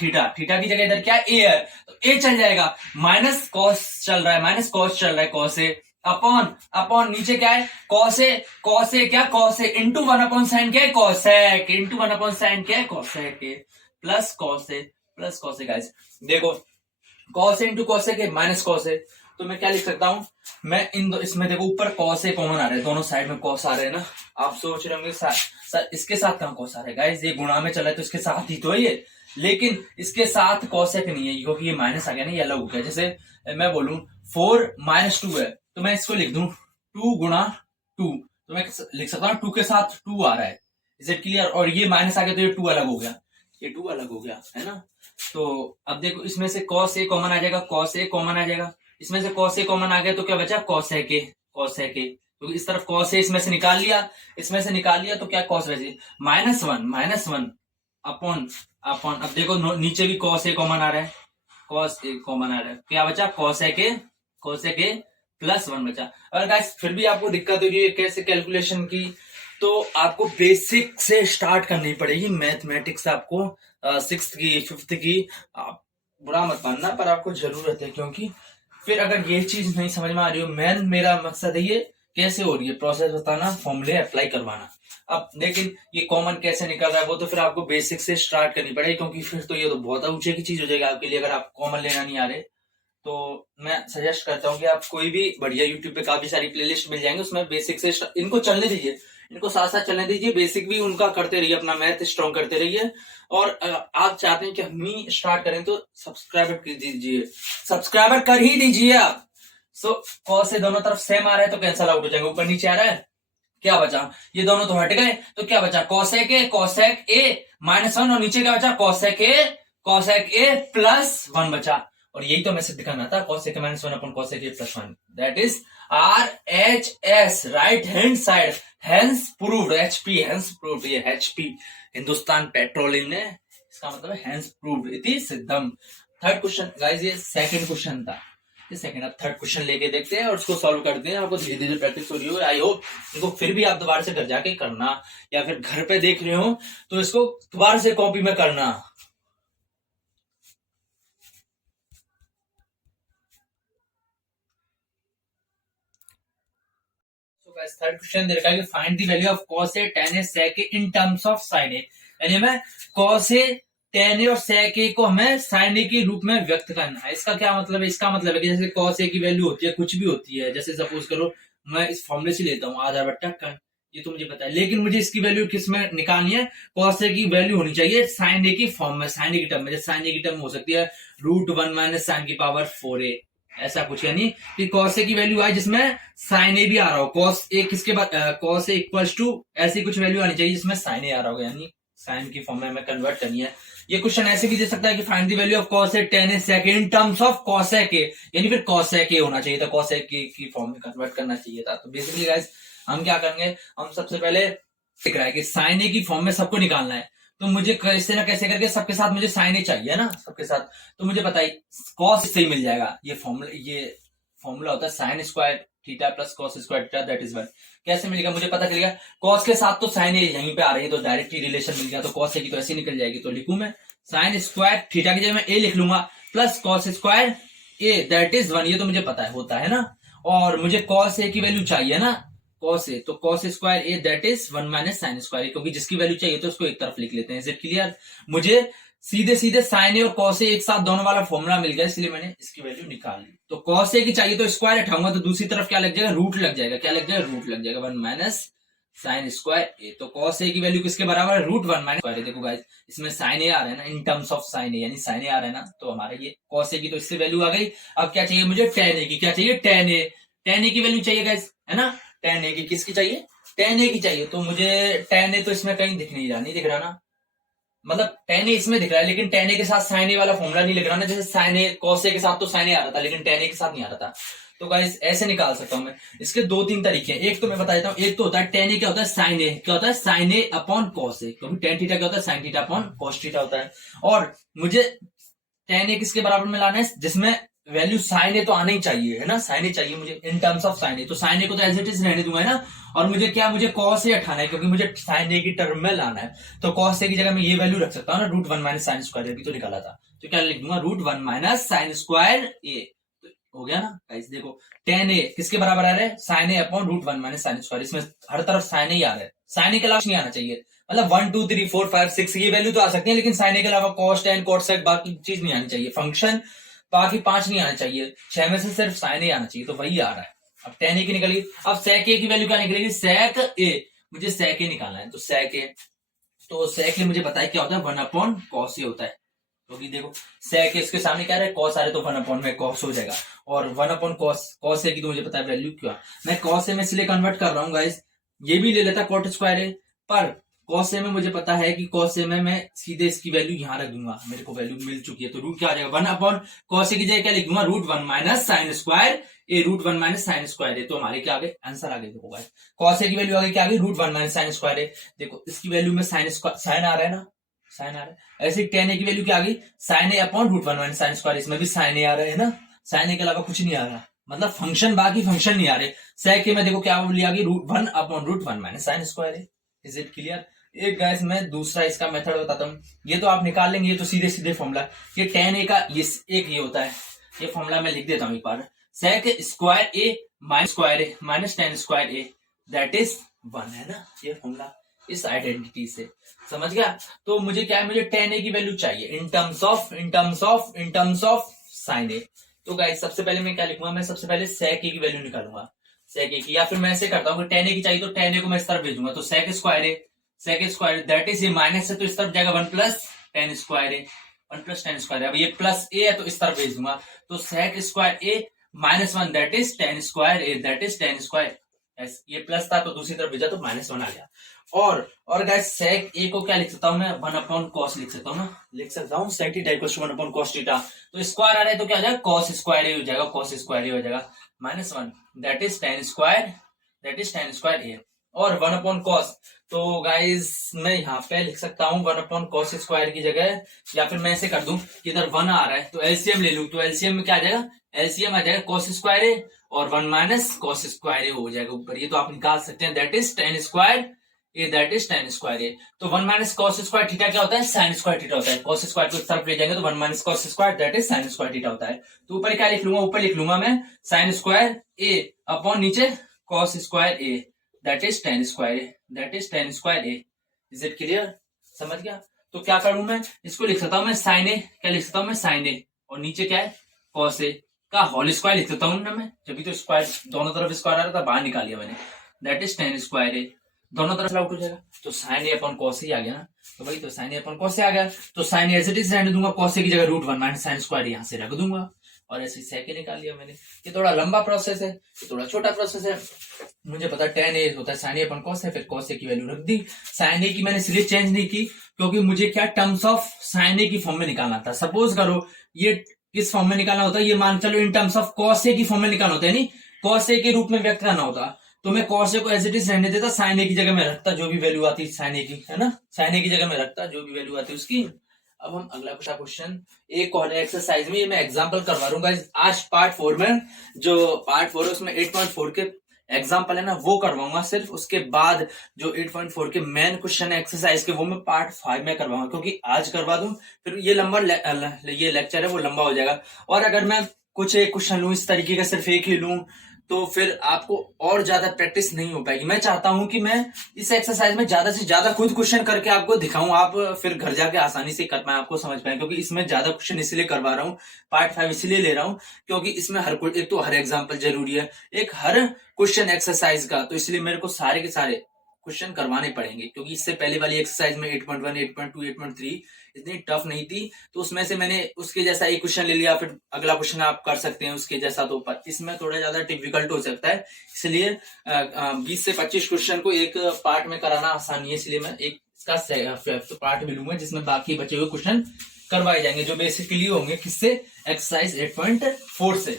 थीटा की जगह इधर क्या ए है तो ए चल जाएगा, माइनस cos चल रहा है cos A अपॉन नीचे क्या है cos A क्या, cos A इंटू 1/sin क्या है, cosec इंटू 1/sin क्या है, cosec plus cos A guys. देखो cos A इंटू cosec है माइनस cos A, तो मैं क्या लिख सकता हूं, मैं इसमें देखो ऊपर cos A कॉमन आ रहा है, दोनों साइड में cos आ रहे हैं ना। आप सोच रहे होंगे सर इसके साथ कहां cos आ रहा है, गाइस ये गुणा में चला है तो इसके साथ ही तो है ये, लेकिन इसके साथ cosec नहीं है क्योंकि ये माइनस आ गया ना, ये अलग हो गया। जैसे मैं बोलूं 4 - 2 है तो मैं इसको लिख दूं 2 गुणा 2, तो मैं लिख सकता हूं 2 के साथ 2 आ रहा है, इज इट क्लियर। और ये माइनस आ गया तो ये 2 अलग हो गया, ये 2 अलग हो गया है ना। तो अब देखो इसमें से cos A कॉमन आ जाएगा, इसमें से cos A कॉमन आ गया तो क्या बचा, cosec A। तो इस तरफ cos A इसमें से निकाल लिया तो क्या cos बचे -1 अपॉन अब देखो नीचे भी cos A कॉमन आ रहा है, क्या बचा cosec A प्लस 1 बचा। अगर गाइस फिर भी आपको दिक्कत होगी कैसे कैलकुलेशन की, तो आपको बेसिक से स्टार्ट करनी पड़ेगी मैथमेटिक्स। आपको 6th की 5th की, आप बुरा मत मानना पर आपको जरूरत है, क्योंकि फिर अगर ये चीज नहीं समझ में आ रही हो, मेरा मकसद है ये कैसे हो रही है प्रोसेस बताना, फॉर्मूले अप्लाई करवाना। अब लेकिन ये कॉमन कैसे निकल रहा है वो तो फिर आपको बेसिक से स्टार्ट करनी पड़ेगी, क्योंकि फिर तो ये तो बहुत ऊंचे की चीज हो जाएगी आपके लिए अगर आप कॉमन लेना नहीं आ रहे। तो मैं सजेस्ट करता हूँ कि आप कोई भी बढ़िया यूट्यूब पे काफी सारी प्लेलिस्ट मिल जाएंगे, उसमें बेसिक से इनको चलने दीजिए, इनको साथ साथ चलने दीजिए, बेसिक भी उनका करते रहिए, अपना मैथ स्ट्रॉन्ग करते रहिए। और आप चाहते हैं कि हम ही स्टार्ट करें तो सब्सक्राइबर कर ही दीजिए आप। सो cos से दोनों तरफ सेम आ रहा है तो कैंसल आउट हो जाएगा, ऊपर नीचे आ रहा है, क्या बचा, ये दोनों तो हट गए तो क्या बचा cosec A -1, और नीचे क्या बचा cosec A प्लस 1 बचा। और यही तो मैसेज दिखाना था, cosec A -1 upon cosec A plus 1, that is RHS, right hand side, hence proved, ये HP हिंदुस्तान पेट्रोलियम ने, इसका मतलब है हेंस प्रूव्ड इति सिद्धम। थर्ड क्वेश्चन गाइस, ये सेकंड क्वेश्चन था, सेकंड। अब थर्ड क्वेश्चन लेके देखते हैं और उसको सॉल्व करते हैं। आपको धीरे धीरे प्रैक्टिस हो रही हो, आई होप इनको फिर भी आप दोबारा से घर जाके करना, या फिर घर पे देख रहे हो तो इसको दोबारा से कॉपी में करना। थर्ड क्वेश्चन दे रखा है कि find the value of cos A tan A sec A in terms of sin A। यानी मैं cos A tan A और sec A को हमें sin A के रूप में व्यक्त करना है। इसका क्या मतलब है, इसका मतलब है कि जैसे cos A की वैल्यू होती है, कुछ भी होती है, जैसे सपोज करो मैं इस फॉर्मूले से लेता हूँ आधा बट्टा कण, ये तो मुझे पता है, लेकिन मुझे इसकी वैल्यू किस में निकालनी है, cos A की वैल्यू होनी चाहिए sin A की फॉर्म में, sin A की टर्म में। जैसे sin A की टर्म हो सकती है √1 - sin की पावर 4A, ऐसा कुछ, यानी कि cos A की वैल्यू आए जिसमें sin A भी आ रहा हो, cos A किसके बाद cos A इक्वल्स टू ऐसी कुछ वैल्यू आनी चाहिए जिसमें sin A आ रहा होगा, यानी sin की फॉर्म में हमें कन्वर्ट करनी है। ये क्वेश्चन ऐसे भी दे सकता है कि find the value of cos A tan A sec A in terms of cosec A, यानी फिर cosec A होना चाहिए था, cosec A की फॉर्म में कन्वर्ट करना चाहिए था। तो बेसिकली गाइस हम क्या करेंगे, हम सबसे पहले दिख रहा है कि sin A की फॉर्म में सबको निकालना है, तो मुझे कैसे ना कैसे करके सबके साथ मुझे साइन ए चाहिए ना, सबके साथ। तो मुझे पता है कॉस इससे ही मिल जाएगा, ये फॉर्मूला होता है sign square theta plus cos square theta that is 1। कैसे मिलेगा मुझे पता चलेगा, कॉस के साथ तो साइन ए यहीं पे आ रही है तो डायरेक्टली रिलेशन मिल गया, तो कॉस ए की तो ऐसी निकल जाएगी। तो लिखूं मैं साइन स्क्वायर थीटा की जगह मैं ए लिख लूंगा plus cos square A that is 1, ये तो मुझे पता है होता है ना। और मुझे कॉस ए की वैल्यू चाहिए ना, कॉस ए, तो cos square A that is 1 minus sine square A, क्योंकि जिसकी वैल्यू चाहिए तो उसको एक तरफ लिख लेते हैं। Is it clear? मुझे सीधे सीधे साइन ए और कॉस ए एक साथ दोनों वाला फॉर्मूला मिल गया, इसलिए मैंने इसकी वैल्यू निकाल ली। तो कॉस ए की चाहिए तो स्क्वायर हटाऊंगा तो दूसरी तरफ क्या लग जाएगा, रूट लग जाएगा। क्या लग जाएगा? रूट लग जाएगा 1 माइनस साइन स्क्वायर ए। तो कॉस ए की वैल्यू किसके बराबर है? रूट 1 माइनस स्क्वायर ए। देखो गाइस इसमें साइन ए आ रहा है ना, इन टर्म्स ऑफ साइन ए, यानी साइन ए आ रहा है ना, तो हमारा ये कॉस ए की तो इससे वैल्यू आ गई। अब क्या चाहिए मुझे? टेन ए की। क्या चाहिए? टेन ए। टेन ए की वैल्यू चाहिए गाइस, है ना। टेन ए की किसकी चाहिए? टेन ए की चाहिए। तो मुझे टेन ए तो इसमें कहीं दिख नहीं रहा, नहीं दिख रहा ना, मतलब टेन ए इसमें दिख रहा है लेकिन टेन ए के साथ साइन ए वाला फॉर्मूला नहीं लिख रहा ना। जैसे साइन ए कॉस ए के साथ तो साइन ए आ रहा था लेकिन टेन ए के साथ नहीं आ रहा था। तो गाइस ऐसे निकाल सकता हूं मैं। इसके दो तीन तरीके हैं, एक तो मैं बता देता हूं। एक तो होता है टेन ए क्या होता है? साइन ए। क्या होता है? साइन ए अपॉन कॉस ए, क्योंकि टेन थीटा क्या होता है? Sine theta upon cos theta होता है। और मुझे टेन ए किसके बराबर में लाना है? जिसमें वैल्यू साइन ए तो आना ही चाहिए, है ना, साइन ए चाहिए मुझे इन टर्म्स ऑफ साइन ए। तो साइन ए को तो एज इट इज रहने दूंगा, है ना। और मुझे क्या, मुझे कॉस ए हटाना है क्योंकि मुझे साइन ए की टर्म में लाना है। तो कॉस ए की जगह मैं ये वैल्यू रख सकता हूँ ना, रूट 1 माइनस साइन स्क्वायर ए, भी तो निकाला था। तो क्या लिख दूंगा? रूट 1 माइनस साइन स्क्वायर ए। हो गया ना गाइस। देखो टेन ए किसके बराबर आ रहा है? Sine A upon root 1 minus sine square. इसमें हर तरफ साइन ए ही आ रहा है, साइन ए के अलावा नहीं आना चाहिए। मतलब 1 2 3 4 5 6 ये वैल्यू तो आ सकती है लेकिन साइन ए के अलावा कॉस टेन कॉट सेक बाकी चीज नहीं आनी चाहिए, फंक्शन बाकी 5 नहीं आना चाहिए, 6 में से सिर्फ साइन ए आना चाहिए, तो वही आ रहा है। अब टेन ए की निकली। अब सेक ए की वैल्यू क्या निकलेगी? सेक ए। मुझे सेक ए निकालना है, तो सेक ए, तो सेक ए मुझे बताया क्या होता है? 1 अपॉन कॉस ए होता है। क्योंकि देखो सेक इसके सामने क्या है? कॉस आ रहे तो 1 अपॉन में कॉस हो जाएगा। और 1 अपॉन कॉस ए की तो मुझे पता है वैल्यू क्या। मैं कॉस ए में इसलिए कन्वर्ट कर रहा हूँ गाइस, ये भी ले लेता कॉट स्क्वायर ए, पर कॉस ए में मुझे पता है कि कॉस ए में मैं सीधे इसकी वैल्यू यहां रख दूंगा, मेरे को वैल्यू मिल चुकी है। तो रूट क्या आ जाएगा? 1 अपॉन कॉस ए की जगह क्या लिख दूंगा? Root 1 minus sine square A. Root 1 minus sine square A. तो हमारे क्या आ गए? आंसर आ गए। देखो गाइस कॉस ए की वैल्यू आ गई, क्या आ गई? रूट 1 माइनस साइन स्क्वायर ए। देखो इसकी वैल्यू में साइन आ रहा है ना, साइन आ रहा है। ऐसे टेन ए की वैल्यू क्या आ गई? Sine A upon root 1 minus sine square. इसमें भी साइन ए आ रहा है ना, साइन ए के अलावा कुछ नहीं आ रहा, मतलब फंक्शन बाकी फंक्शन नहीं आ रहे। सेक ए में देखो क्या वैल्यू आ गई? Root 1 upon root 1 minus sine square A. Is it clear? एक गाइस मैं दूसरा इसका मेथड बताता हूँ, ये तो आप निकाल लेंगे, ये तो सीधे सीधे फॉर्मूला। ये टेन ए का ये एक ये होता है, ये फॉर्मूला मैं लिख देता हूँ एक बार। Sec square A minus square A minus tan square A that is 1, है ना, ये फॉर्मूला इस आइडेंटिटी से। समझ गया? तो मुझे क्या है? मुझे टेन ए की वैल्यू चाहिए इन टर्म्स ऑफ साइन ए। तो गाइस सबसे पहले मैं क्या लिखूंगा? मैं सबसे पहले सेक ए की वैल्यू निकालूंगा, सेक ए की। या फिर मैं ऐसे करता हूँ कि टेन ए की चाहिए तो टेन ए को मैं इस तरफ भेजूंगा, तो sec square A, sec square that is ये माइनस है तो इस तरफ जाएगा 1 plus tan square A, 1 plus tan square. अब ये प्लस ए है तो इस तरफ भेज दूंगा, तो sec square A minus 1 that is tan square A that is tan square. ये प्लस था तो दूसरी तरफ भेजा तो -1 आ गया। और गाइस सेक ए को क्या लिख सकता हूं मैं? 1 अपॉन कॉस लिख सकता हूँ ना, लिख सकता हूँ sec theta equals to 1 upon cos theta. तो स्क्वायर आ रहा है तो क्या हो जाएगा? कॉस स्क्वायर ए हो जाएगा, कॉस स्क्वायर ए हो जाएगा -1 दैट इज टेन स्क्वायर ए। और 1 अपॉन कॉस, तो गाइस मैं यहाँ पे लिख सकता हूँ 1 अपॉन कॉस स्क्वायर की जगह, या फिर मैं ऐसे कर दूं कि इधर 1 आ रहा है तो एलसीएम ले लूं, तो एलसीएम में क्या आ जाएगा? एलसीएम आ जाएगा कॉस स्क्वायर ए और 1 माइनस कॉस स्क्वायर ए हो जाएगा ऊपर। ये तो आप निकाल सकते हैं, that is tan square A that is tan square A. तो 1 माइनस कॉस स्क्वायर थीटा क्या होता है? साइन स्क्वायर थीटा होता है। कॉस स्क्वायर को इस तरफ ले जाएंगे तो 1 minus cos square that is sine square theta होता है। तो ऊपर क्या लिख लूंगा? ऊपर लिख लूंगा मैं साइन स्क्वायर ए अपॉन नीचे cos square A that is tan square A that is tan square A. Is it clear? समझ गया? तो क्या करूं मैं? इसको लिख सकता हूं मैं साइन ए, क्या लिख सकता हूं मैं? साइन ए, और नीचे क्या है? कॉस ए का होल स्क्वायर लिख सकता हूं ना मैं, जब तो स्क्वायर दोनों तरफ स्क्वायर आ रहा था बाहर निकाल लिया मैंने, that is tan square A. दोनों तरफ आउट हो जाएगा तो sine A upon cos A आ गया ना, तो भाई तो sine A upon cos A आ गया, तो sine A as it is रहने दूंगा, कॉस ए की जगह रूट 1 माइनस साइन स्क्वायर यहां से रख दूंगा, और ऐसे सेक ए निकाल लिया मैंने। ये थोड़ा लंबा प्रोसेस है, ये थोड़ा छोटा प्रोसेस है। मुझे पता टेन ए होता है साइन ए अपॉन कॉस है, फिर कॉस ए की वैल्यू रख दी। साइन ए की मैंने इसलिए चेंज नहीं की क्योंकि मुझे क्या टर्म्स ऑफ साइन ए की फॉर्म में निकालना था। सपोज करो ये किस फॉर्म में निकालना होता है, ये मान चलो in terms of cos A की फॉर्म में निकालना होता है, नहीं कॉस ए के रूप में व्यक्त करना होता, तो मैं cos a को एज इट इज रहने देता, sin a की जगह में रखता जो भी वैल्यू आती sin a की, है ना, sin a की जगह में रखता जो भी वैल्यू आती उसकी। अब हम अगला क्वेश्चन एक और एक्सरसाइज में, ये मैं एग्जांपल करवा रहा हूँ आज पार्ट 4 में, जो पार्ट 4 है उसमें 8.4 के एग्जाम्पल है ना वो करवाऊंगा सिर्फ। उसके बाद जो 8.4 के मेन क्वेश्चन है एक्सरसाइज के वो मैं पार्ट 5 में करवाऊंगा, क्योंकि आज करवा दूं फिर ये ये लेक्चर है वो लंबा हो जाएगा। और अगर मैं कुछ एक क्वेश्चन लूं इस तरीके का, सिर्फ एक ही लूं, तो फिर आपको और ज्यादा प्रैक्टिस नहीं हो पाएगी। मैं चाहता हूं कि मैं इस एक्सरसाइज में ज्यादा से ज्यादा खुद क्वेश्चन करके आपको दिखाऊं, आप फिर घर जाके आसानी से कर पाए, आपको समझ पाए, क्योंकि इसमें ज्यादा क्वेश्चन इसलिए करवा रहा हूं, पार्ट 5 इसलिए ले रहा हूं क्योंकि इसमें एक तो हर एग्जाम्पल जरूरी है, एक हर क्वेश्चन एक्सरसाइज का, तो इसलिए मेरे को सारे के सारे क्वेश्चन करवाने पड़ेंगे। क्योंकि इससे पहले वाली एक्सरसाइज में 8.1, 8.2, 8.3 इतनी टफ नहीं थी, तो उसमें से मैंने उसके जैसा एक क्वेश्चन ले लिया, फिर अगला क्वेश्चन आप कर सकते हैं उसके जैसा, तो इसमें थोड़ा ज्यादा डिफिकल्ट हो सकता है। इसलिए 20 से 25 क्वेश्चन को एक पार्ट में कराना आसान है, इसलिए मैं एक इसका फिफ्थ पार्ट भी लूंगा जिसमें बाकी बचे हुए क्वेश्चन करवाए जाएंगे, जो बेसिकली होंगे किससे, एक्सरसाइज 8.4 से।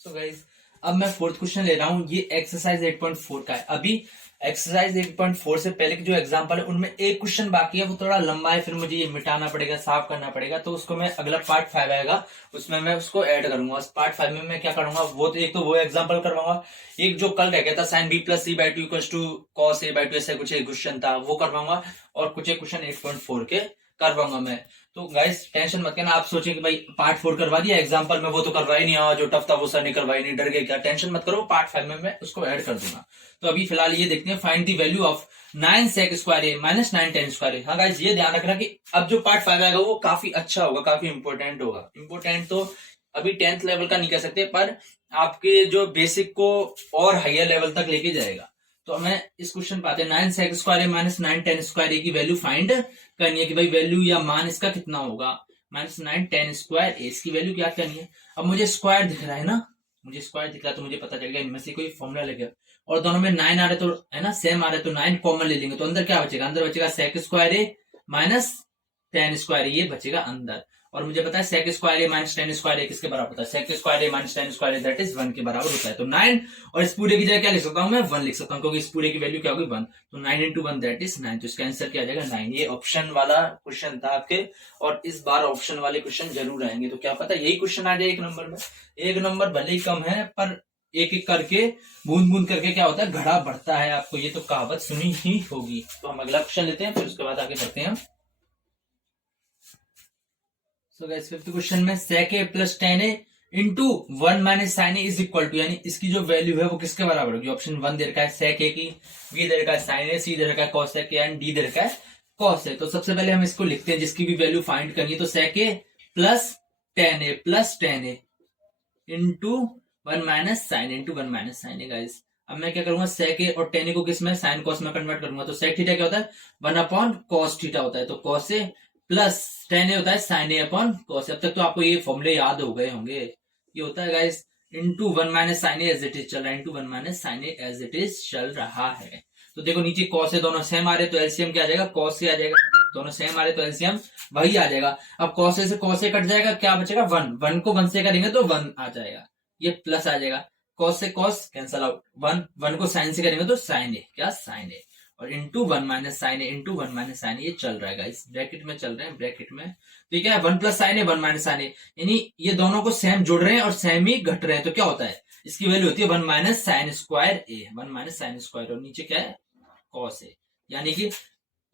सो गाइस अब मैं फोर्थ क्वेश्चन ले रहा हूं, ये एक्सरसाइज 8.4 का है। अभी एक्सरसाइज 8.4 से पहले के जो एग्जांपल है उनमें एक क्वेश्चन बाकी है, वो थोड़ा लंबा है, फिर मुझे ये मिटाना पड़ेगा, साफ करना पड़ेगा, तो उसको मैं अगला पार्ट 5 आएगा उसमें मैं उसको ऐड करूंगा। पार्ट 5 में मैं क्या करूंगा, वो तो एक तो वो एग्जाम्पल करवाऊंगा, एक जो कल रह गया था sine B plus C by two equal to cos A by two, ऐसा कुछ एक क्वेश्चन था वो करवाऊंगा, और कुछ एक क्वेश्चन 8.4 के करवाऊंगा मैं। तो गाइस टेंशन मत करना, आप सोचें कि भाई पार्ट 4 करवा दिया एग्जांपल में, वो तो करवा ही नहीं, जो टफ था वो सर ने करवाई नहीं, डर गए क्या, टेंशन मत करो, पार्ट 5 में मैं उसको ऐड कर दूंगा। तो अभी फिलहाल ये देखते हैं, find the value of 9 sec square A minus 9 tan square A. हाँ गाइस ये ध्यान रखना कि अब जो पार्ट 5 आएगा वो काफी अच्छा होगा, काफी इंपॉर्टेंट होगा। इंपॉर्टेंट तो अभी 10th लेवल का नहीं कह सकते, पर आपके जो बेसिक को और हायर लेवल तक लेके जाएगा। तो हमें इस क्वेश्चन पाते हैं, 9 sec square A minus 9 tan square ए की वैल्यू फाइंड करनी है कि भाई वैल्यू या मान इसका कितना होगा, माइनस 9 tan स्क्वायर ए, इसकी वैल्यू क्या करनी है। अब मुझे स्क्वायर दिख रहा है ना, मुझे स्क्वायर दिख रहा है तो मुझे पता चल गया इनमें से कोई फॉर्मूला लगेगा, और दोनों में 9 आ रहे तो है ना सेम आ रहे तो 9 कॉमन ले लेंगे, तो अंदर क्या बचेगा, अंदर बचेगा sec square A minus tan square ये बचेगा अंदर। और मुझे पता है sec square A minus tan square ए किसके बराबर होता है, sec square A minus tan square A that is 1 के बराबर होता है। तो 9 और इस पूरे की जगह क्या लिख सकता हूं मैं, 1 लिख सकता हूं, क्योंकि इस पूरे की वैल्यू क्या होगी 1, तो 9 इंटू 1 दैट इज 9, तो इसका आंसर क्या आ जाएगा 9। ये ऑप्शन वाला क्वेश्चन था आपके, और इस बार ऑप्शन वाले क्वेश्चन जरूर आएंगे, तो क्या पता यही क्वेश्चन आ जाए एक नंबर में। एक नंबर भले ही कम है, पर एक एक करके बूंद बूंद करके क्या होता है, घड़ा बढ़ता है, आपको ये तो कहावत सुनी ही होगी। तो हम अगला क्वेश्चन लेते हैं, फिर उसके बाद आगे बढ़ते हैं। सो गाइस फिफ्थ क्वेश्चन में sec a plus tan a into 1 minus sine A is equal to, यानी इसकी जो वैल्यू है वो किसके बराबर होगी। ऑप्शन 1 दे रखा है sec a की, बी दे रखा है साइन ए, सी दे रखा है cos a एंड डी दे रखा है cos a। तो सबसे पहले हम इसको लिखते हैं जिसकी भी वैल्यू फाइंड करनी है, तो sec a plus tan a into 1 minus sine A into 1 minus sine A. Guys अब मैं क्या करूंगा, sec a और tan a को किस में, साइन कॉस में कन्वर्ट करूंगा, तो sec थीटा क्या होता है 1 अपॉन cos थीटा होता है, तो cos a plus tan a होता है sin a upon cos a। अब तक तो आपको ये फॉर्मूले याद हो गए होंगे, ये होता है guys into 1 minus sine A as it is चल रहा है, into 1 minus sine A as it is चल रहा है। तो देखो नीचे cos a दोनों सेम आ रहे तो एलसीएम क्या आ जाएगा, cos a आ जाएगा, दोनों सेम आ रहे तो एलसीएम वही आ जाएगा। अब cos a से cos a कट जाएगा, क्या बचेगा 1, 1 को 1 से करेंगे तो 1 आ जाएगा, ये प्लस आ जाएगा, cos से cos कैंसल आउट, 1 को साइन से करेंगे तो साइन ए, क्या साइन ए, और into 1 minus sine A into 1 minus sign ये चल रहा है गाइस, ब्रैकेट में चल रहे हैं, ब्रैकेट में ठीक है 1 प्लस साइन ए 1 माइनस साइन ए, यानी ये दोनों को सेम जुड़ रहे हैं और सेम ही घट रहे हैं, तो क्या होता है इसकी वैल्यू होती है 1 minus sine square A, 1 minus sine square, और नीचे क्या है cos ए, यानी कि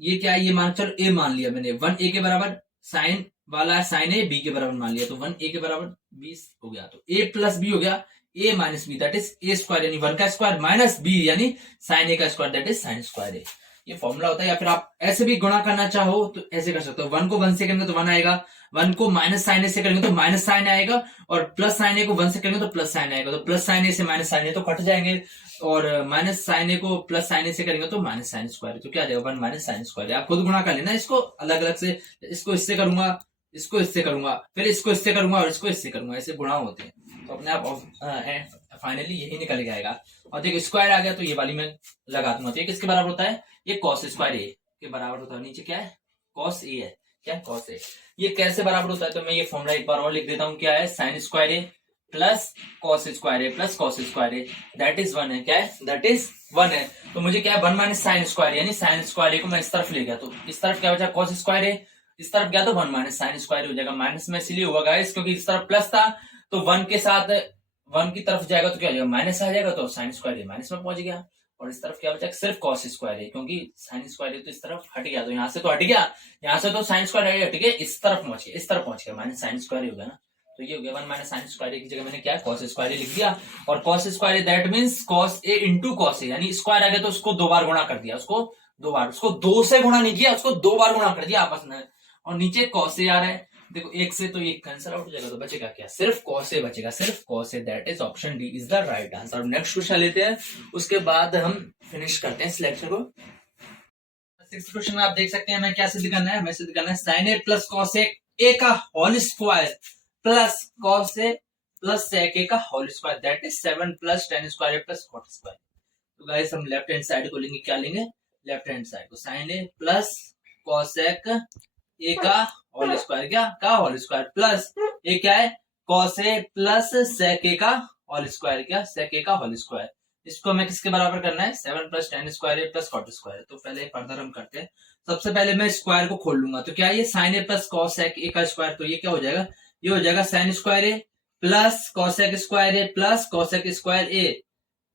ये क्या है, ये मान चलो ए मान लिया मैंने, 1 ए के बराबर साइन वाला साइन ए बी के बराबर मान लिया, तो 1 ए के बराबर 20 हो गया, तो ए प्लस बी हो गया A minus B that is A square, यानी 1 का स्क्वायर माइनस बी यानी साइन ए का square that is sine square A. ये फॉर्मूला होता है, या फिर आप ऐसे भी गुणा करना चाहो तो ऐसे कर सकते हो, 1 को 1 से करेंगे तो 1 आएगा, 1 को माइनस साइन ए से करेंगे तो माइनस साइन आएगा, और प्लस साइन ए को 1 से करेंगे तो प्लस साइन आएगा, तो प्लस साइन ए से माइनस साइन ए तो कट जाएंगे, और माइनस साइन ए को प्लस साइन ए से करेंगे तो माइनस साइन स्क्वायर, तो क्या आ जाएगा 1 माइनस साइन स्क्वायर। आप खुद गुणा कर लेना इसको अलग अलग से, इसको इससे करूंगा, इसको इससे करूंगा, फिर इसको इससे करूंगा और इसको इससे करूंगा, ऐसे गुणा होते हैं, तो अपने आप फाइनली यही निकल के आएगा। और देखो स्क्वायर आ गया तो ये वाली मैं लगा दूंगा, तो ये किसके बराबर होता है, ये कॉस स्क्वायर ए के बराबर होता है, नीचे क्या है कॉस ए है, क्या कॉस ए, ये कैसे बराबर होता है, तो मैं ये फॉर्मूला एक बार और लिख देता हूँ, क्या है sign square A plus cos square A plus cos square A that is 1 है। क्या है? दैट इज 1 है। तो मुझे क्या है 1 माइनस साइन स्क्वायर, यानी साइन स्क्वायर ए को मैं इस तरफ ले गया तो इस तरफ क्या बचा कॉस स्क्वायर ए, इस तरफ गया तो 1 माइनस साइन स्क्वायर हो जाएगा। माइनस में इसलिए हुआ गाइस क्योंकि इस तरफ प्लस था, तो 1 के साथ 1 की तरफ जाएगा तो क्या हो जाएगा माइनस आ जाएगा, तो साइन स्क्वायर ए माइनस में पहुंच गया। और इस तरफ क्या बचा सिर्फ कॉस स्क्वायर है, क्योंकि साइन स्क्वायर है तो इस तरफ हट गया, तो यहाँ से तो हट गया, यहाँ से तो साइन स्क्वायर हट गया, इस तरफ पहुंच गया, इस तरफ पहुंच गया, माइनस साइन स्क्वायर हो गया ना। तो ये हो गया 1 माइनस साइन स्क्वायर की जगह मैंने क्या कॉस स्क्वायर लिख दिया। और cos square that means cos A into cos A, यानी स्क्वायर आ गया तो उसको 2 बार गुणा कर दिया, उसको 2 बार, उसको 2 से गुणा नहीं किया, उसको 2 बार गुणा कर दिया आपस में। और नीचे कॉस ए आ रहा है, देखो 1 से तो ये कैंसिल आउट हो जाएगा, तो बचेगा क्या सिर्फ कॉस ए बचेगा, सिर्फ cos A. That is option D is the right answer. Next question लेते हैं, उसके बाद हम फिनिश करते हैं इस लेक्चर को। 6th क्वेश्चन में आप देख सकते हैं हमें क्या सिद्ध करना है, हमें सिद्ध करना है sine A plus cos A का whole square plus cos A plus sec A का whole square that is 7 plus tan square plus cot square. तो गाइस हम लेफ्ट हैंड साइड को लेंगे, क्या लेंगे लेफ्ट हैंड साइड को, sine A plus cosec A का होल स्क्वायर, क्या का होल स्क्वायर प्लस ए क्या है cos A plus sec A का होल स्क्वायर, क्या सेक ए का होल स्क्वायर। इसको हमें किसके बराबर करना है 7 plus tan square A plus cot square. तो पहले फर्दर हम करते हैं, सबसे पहले मैं स्क्वायर को खोल लूंगा, तो क्या ये sine A plus cosec A का स्क्वायर, तो ये क्या हो जाएगा ये हो जाएगा sine square A plus cosec square A plus cosec square A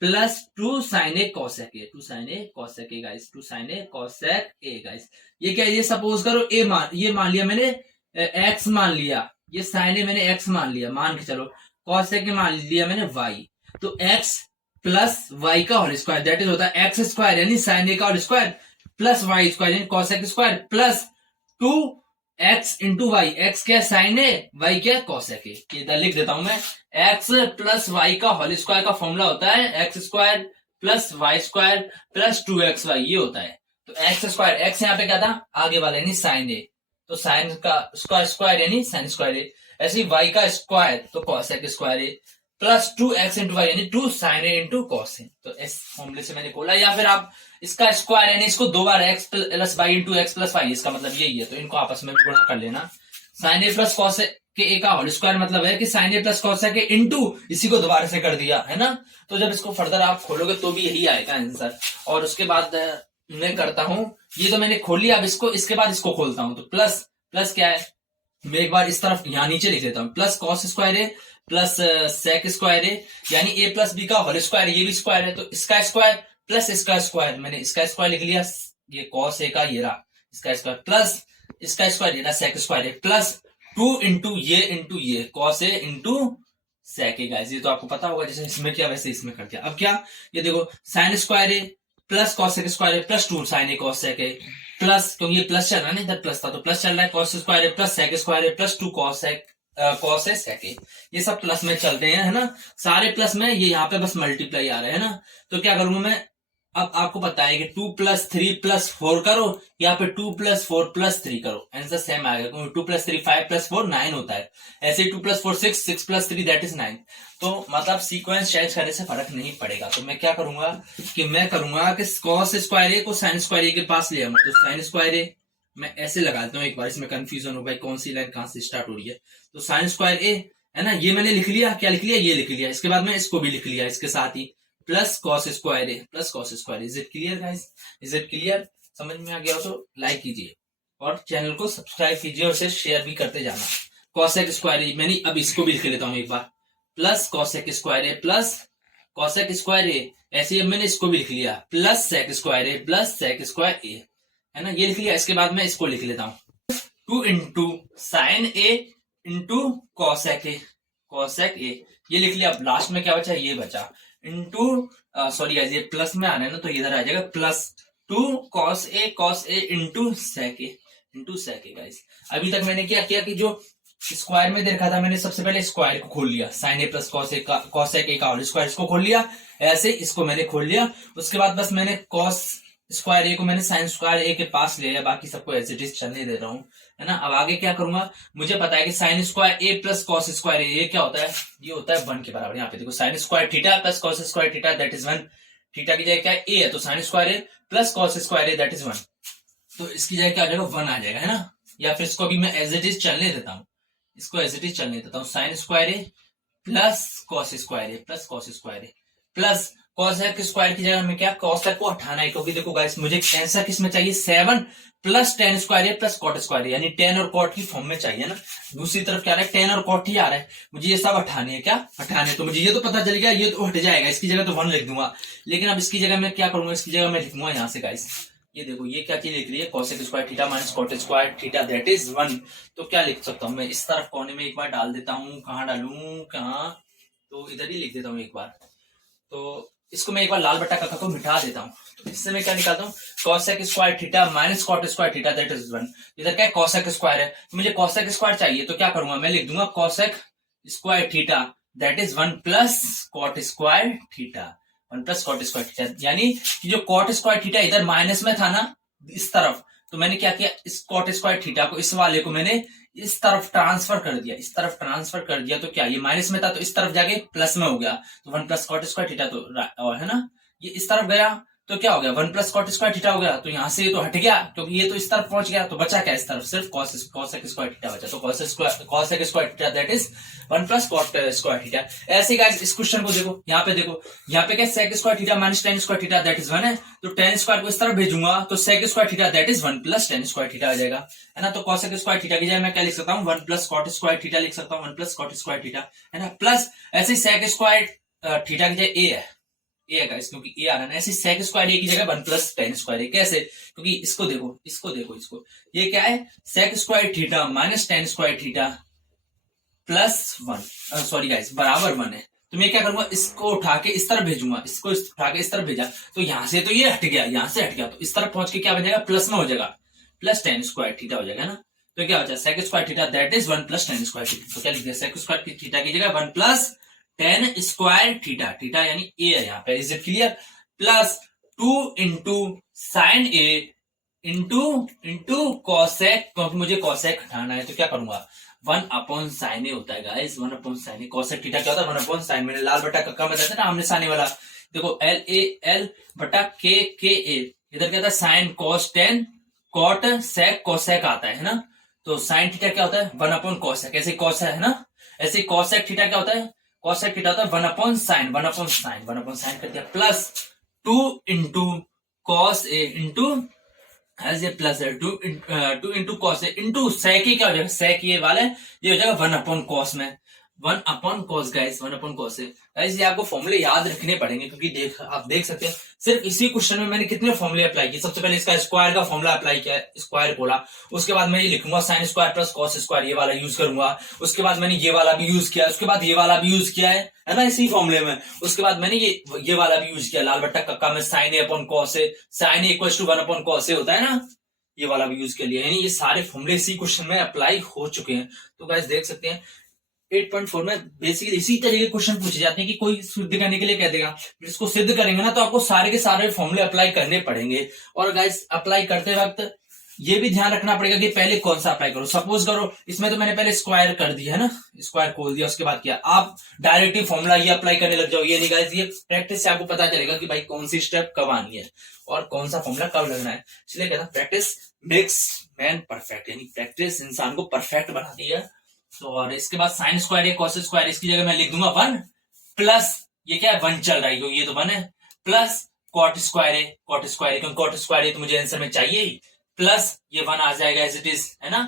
plus 2 sine A cosec A, 2 sine A cosec A guys, 2 sine A cosec A guys. ये क्या ये सपोज करो ए मान, ये मान लिया मैंने एक्स मान लिया, ये साइन ए मैंने एक्स मान लिया, मान के चलो कॉसेक ए मान लिया मैंने वाई, तो एक्स प्लस वाई का होल स्क्वायर दैट इज होता है एक्स स्क्वायर यानी साइन ए का whole square plus Y square यानी cosec square plus 2 X into Y, X क्या साइन ए वाई क्या कॉसेक ए। इधर लिख देता हूं मैं, एक्स प्लस वाई का होल स्क्वायर का फॉर्मूला होता है X square plus Y square plus 2xy, ये होता है। तो एक्स स्क्वायर, एक्स यहाँ पे क्या था आगे वाला यानी साइन ए, तो साइन का उसका स्क्वायर यानी साइन स्क्वायर ए, ऐसे ही वाई का स्क्वायर तो cosec square A plus 2x into Y यानी 2 sine A into cos A. तो इस फॉर्मूले से मैंने खोला, या फिर आप इसका स्क्वायर यानी इसको 2 बार X plus Y into X plus Y, इसका मतलब यही है, तो इनको आपस में गुणा कर लेना। साइन ए प्लस कॉस के ए का होल स्क्वायर मतलब है कि साइन ए प्लस कॉस के इंटू इसी को दोबारा से कर दिया है ना। तो जब इसको फर्दर आप खोलोगे तो भी यही आएगा आंसर। और उसके बाद मैं करता हूं, ये तो मैंने खोल लिया, अब इसको इसके बाद इसको खोलता हूं, तो प्लस प्लस क्या है मैं एक बार इस तरफ यहां नीचे लिख देता हूं, plus cos square A plus sec square ए यानी ए प्लस बी का होल स्क्वायर, ये भी स्क्वायर है तो इसका स्क्वायर प्लस इसका स्क्वायर, मैंने इसका स्क्वायर लिख लिया, ये कॉस ए का ये रहा इसका स्क्वायर प्लस इसका स्क्वायर ये रहा सेक स्क्वायर ए प्लस 2 इंटू ये cos A into sec A guys. ये तो आपको पता होगा, जैसे इसमें किया वैसे इसमें कर दिया। अब क्या ये देखो sign square A plus cosec square A plus 2 sine A cos sec A plus, क्योंकि ये प्लस चल रहा है ना, इधर प्लस था तो प्लस चल रहा है, cos square A plus sec square A plus 2 cos है सेक ए, ये सब प्लस में चलते हैं है ना, सारे प्लस में, ये यहाँ पे बस मल्टीप्लाई आ रहे हैं ना। तो क्या करूंगा मैं, अब आपको पता है कि 2 प्लस 3 प्लस 4 करो, यहाँ पे 2 प्लस 4 प्लस 3 करो, आंसर सेम आएगा, क्योंकि 2 प्लस 3 5 प्लस 4 9 होता है, ऐसे 2 प्लस 4 6 6 प्लस 3 दैट इज 9। तो मतलब सीक्वेंस चेंज करने से फर्क नहीं पड़ेगा। तो मैं क्या करूंगा कि मैं करूंगा कि कॉस स्क्वायर ए को साइन स्क्वायर ए के पास ले आऊंगा, तो साइन स्क्वायर ए मैं ऐसे लगाता हूँ, एक बार इसमें कंफ्यूजन हो भाई कौन सी लाइन कहां से स्टार्ट हो रही है। तो साइन स्क्वायर ए है ना, ये मैंने लिख लिया, क्या लिख लिया ये लिख लिया, इसके बाद मैं इसको भी लिख लिया इसके साथ ही plus cos square A plus cos square. Is it clear guys, is it clear, समझ में आ गया हो तो लाइक कीजिए और चैनल को सब्सक्राइब कीजिए और इसे शेयर भी करते जाना। कॉसेक स्क्वायर ए मैंने अब इसको भी लिख लेता हूं एक बार, plus cosec square A plus cosec square ए, ऐसे ही मैंने इसको भी लिख लिया plus sec square A plus sec square ए, है ना, ये लिख लिया। इसके बाद मैं इसको लिख लेता हूं 2 into sine A into cosec A, cosec ए ये लिख लिया। अब लास्ट में क्या बचा, ये बचा इंटू सॉरी गाइस ये प्लस में आना है ना, तो इधर आ जाएगा plus 2 cos A into sec A guys. अभी तक मैंने क्या किया कि जो स्क्वायर में देखा था मैंने, सबसे पहले स्क्वायर को खोल लिया, sine A plus cosec A का होल स्क्वायर इसको खोल लिया, ऐसे इसको मैंने खोल लिया। उसके बाद बस मैंने कॉस स्क्वायर ए को मैंने साइन स्क्वायर ए के पास ले लिया, बाकी सबको एज इट इज चलने दे रहा हूं, है ना। अब आगे क्या करूंगा, मुझे पता है कि sign square A plus cos square A ये क्या होता है, ये होता है 1 के बराबर। यहाँ पे देखो sign square theta plus cos square theta that is 1, theta की जगह क्या ए है तो sign square A plus cos square A that is 1, तो इसकी जगह क्या आ जाएगा 1 आ जाएगा, है ना। या फिर इसको भी मैं एज इट इज चलने देता हूँ, इसको एज इट इज चलने देता हूँ, sign square A plus cos square A plus cos square A plus cosec square की जगह हमें क्या कॉसेक को हटाना है, क्योंकि देखो गाइस मुझे आंसर किसमें चाहिए 7 plus tan square A plus cot square, यानी टेन और कॉट की फॉर्म में चाहिए ना। दूसरी तरफ क्या आ रहा है, टेन और कॉट ही आ रहा है, मुझे ये सब हटाने हैं। क्या हटाने, तो मुझे ये तो पता चल गया ये तो हट जाएगा, इसकी जगह तो 1 लिख दूंगा। लेकिन अब इसकी जगह मैं क्या करूंगा, इसकी जगह मैं लिखूंगा यहाँ से गाइस, ये देखो ये क्या चीज लिख रही है, cosec square theta minus cot square theta that is 1। तो क्या लिख सकता हूँ मैं, इस तरफ कोने में एक बार डाल देता हूँ, कहाँ डालू कहाँ, तो इधर ही लिख देता हूँ एक बार। तो इसको मैं एक बार लाल बट्टा कक्का को मिटा देता हूँ। तो इससे मैं क्या निकालता हूँ, cosec square theta minus cot square theta that is 1। इधर क्या है, कॉसेक स्क्वायर है, तो मुझे कॉसेक स्क्वायर चाहिए, तो क्या करूंगा मैं लिख दूंगा cosec square theta that is 1 plus cot square theta, 1 plus cot square theta. यानी कि जो कॉट स्क्वायर थीटा इधर माइनस में था ना इस तरफ, तो मैंने क्या किया, इस कॉट स्क्वायर थीटा को, इस वाले को मैंने इस तरफ ट्रांसफर कर दिया, इस तरफ ट्रांसफर कर दिया। तो क्या ये माइनस में था तो इस तरफ जाके प्लस में हो गया, तो 1 प्लस कॉट स्क्वायर थीटा, तो है ना, ये इस तरफ गया तो क्या हो गया 1 प्लस कॉट स्क्वायर थीटा हो गया। तो यहां से ये तो हट गया क्योंकि ये तो इस तरफ पहुंच गया, तो बचा क्या इस तरफ, सिर्फ कॉसेक स्क्वायर थीटा बचा। तो cosec square theta that is 1 plus cot square theta. ऐसे ही गाइस इस क्वेश्चन को देखो, यहाँ पे देखो, यहाँ पे क्या sec square theta minus tan square theta that is 1 है, तो टेन स्क्वायर को इस तरफ भेजूंगा तो sec square theta that is 1 plus tan square theta आ जाएगा, है ना। तो कॉसेक स्क्वायर थीटा की जगह मैं क्या लिख सकता हूँ, 1 प्लस कॉट स्क्वायर थीटा लिख सकता हूँ, 1 प्लस कॉट स्क्वायर थीटा, है ना। प्लस ऐसे ही सेक स्क्वायर थीटा की जगह ए है, ए है गाइस, क्योंकि ए आ रहा है ना। ऐसे सेक स्क्वायर ए की जगह 1 प्लस टेन स्क्वायर ए, कैसे, क्योंकि इसको देखो, इसको देखो, इसको, ये क्या है, sec square theta minus tan square theta plus 1, sorry guys बराबर 1 है। तो मैं क्या करूंगा, इसको उठा के इस तरफ भेजूंगा, इसको उठा के इस तरफ भेजा, तो यहां से तो ये हट गया, यहां से हट गया, तो इस तरफ पहुंच के क्या बन जाएगा, प्लस में हो जाएगा, प्लस टेन स्क्वायर थीटा हो जाएगा ना। तो क्या हो जाएगा, sec square theta that is 1 plus tan square theta. तो क्या लिख दिया, सेक स्क्वायर थीटा की जगह 1 plus tan square theta, theta यानी ए है यहाँ पे, is it clear. Plus 2 into sine A into into cosec, क्योंकि मुझे कॉसेक हटाना है, तो क्या करूंगा, 1 अपॉन साइन ए होता है guys, 1 upon sine A. Cosec theta क्या होता है, 1 अपॉन साइन, मैंने लाल बटा कक्का में था ना आमने सामने वाला, देखो एल ए एल बटा के ए, इधर क्या था sine cos tan cot sec cosec आता है ना। तो साइन थीटा क्या होता है, 1 अपॉन कॉसेक, ऐसे कॉस है ना, ऐसे कॉसेक थीटा क्या होता है, कॉसेक थीटा होता है 1 upon sine, 1 upon sine, 1 upon sine कर दिया, plus 2 into cos A into as A plus है 2 इंटू कॉस है इंटू सेक ये क्या हो जाएगा, सेक ये वाला है, ये हो जाएगा 1 अपॉन कॉस में, 1 upon cos guys, 1 upon cos है गाइस। ये आपको फॉर्मूले याद रखने पड़ेंगे, क्योंकि आप देख सकते हैं सिर्फ इसी क्वेश्चन में मैंने कितने फॉर्मूले अप्लाई किए। सबसे पहले इसका स्क्वायर का फॉर्मूला अप्लाई किया, स्क्वायर बोला, उसके बाद मैं ये लिखूंगा sine square plus cos square, ये वाला यूज करूंगा, उसके बाद मैंने ये वाला भी यूज किया, उसके बाद ये वाला भी यूज किया है ना इसी फॉर्मूले में। उसके बाद मैंने ये वाला भी यूज किया लाल बट्टा कक्का में, sine A upon cos A, sine A equal to 1 upon cos A होता है ना, ये वाला भी यूज कर लिया, यानी ये सारे फॉर्मूले इसी क्वेश्चन में अप्लाई हो चुके हैं। तो गाइस देख सकते हैं 8.4 में बेसिकली इसी तरीके के क्वेश्चन पूछे जाते हैं कि कोई सिद्ध करने के लिए कह देगा, इसको सिद्ध करेंगे ना तो आपको सारे के सारे फॉर्मूले अप्लाई करने पड़ेंगे। और गाइस अप्लाई करते वक्त ये भी ध्यान रखना पड़ेगा कि पहले कौन सा अप्लाई करो। सपोज करो इसमें तो मैंने पहले स्क्वायर कर दिया है ना, स्क्वायर खोल दिया, उसके बाद किया, आप डायरेक्टली फॉर्मूला ये अप्लाई करने लग जाओ, ये नहीं गाइस, ये प्रैक्टिस से आपको पता चलेगा कि भाई कौन सी स्टेप कब आनी है और कौन सा फॉर्मूला कब लगना है। इसलिए कहता प्रैक्टिस मेक्स मैन परफेक्ट, यानी प्रैक्टिस इंसान को परफेक्ट बनाती है। तो और इसके बाद साइन स्क्वायर है कॉस स्क्वायर, इसकी जगह मैं लिख दूंगा 1 प्लस, ये क्या है 1 चल रहा है क्योंकि ये तो 1 है, प्लस कॉट स्क्वायर है, कॉट स्क्वायर है क्योंकि कॉट स्क्वायर है तो मुझे आंसर में चाहिए ही, प्लस ये 1 आ जाएगा एज इट इज, है ना,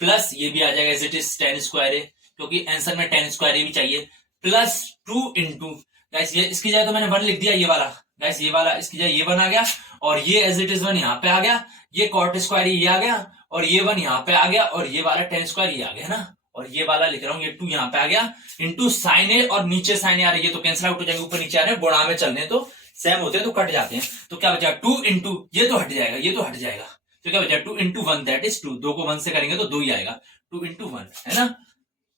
प्लस ये भी आ जाएगा as it is tan square है क्योंकि आंसर में टेन स्क्वायर है भी चाहिए, प्लस 2 इंटू गाइस, ये इसकी जगह तो मैंने 1 लिख दिया, ये वाला गाइस, ये वाला इसकी जगह ये 1 आ गया, और ये एज इट इज 1 यहाँ पे आ गया, ये कॉट स्क्वायर ये आ गया, और ये 1 यहाँ पे आ गया, और ये वाला टेन स्क्वायर ये आ गया ना, और ये वाला लिख रहा हूँ ये 2 यहाँ पे आ गया, इंटू साइन ए, और नीचे साइन ए आ रही है तो कैंसिल आउट हो जाएंगे, ऊपर नीचे आ रहे हैं गुणा में चलने तो सेम होते हैं तो कट जाते हैं। तो क्या बचा 2 इंटू, ये तो हट जाएगा, ये तो हट जाएगा, तो क्या बचा 2 इंटू 1 दैट इज 2, 2 को 1 से करेंगे तो 2 ही आएगा, 2 इंटू 1 है ना,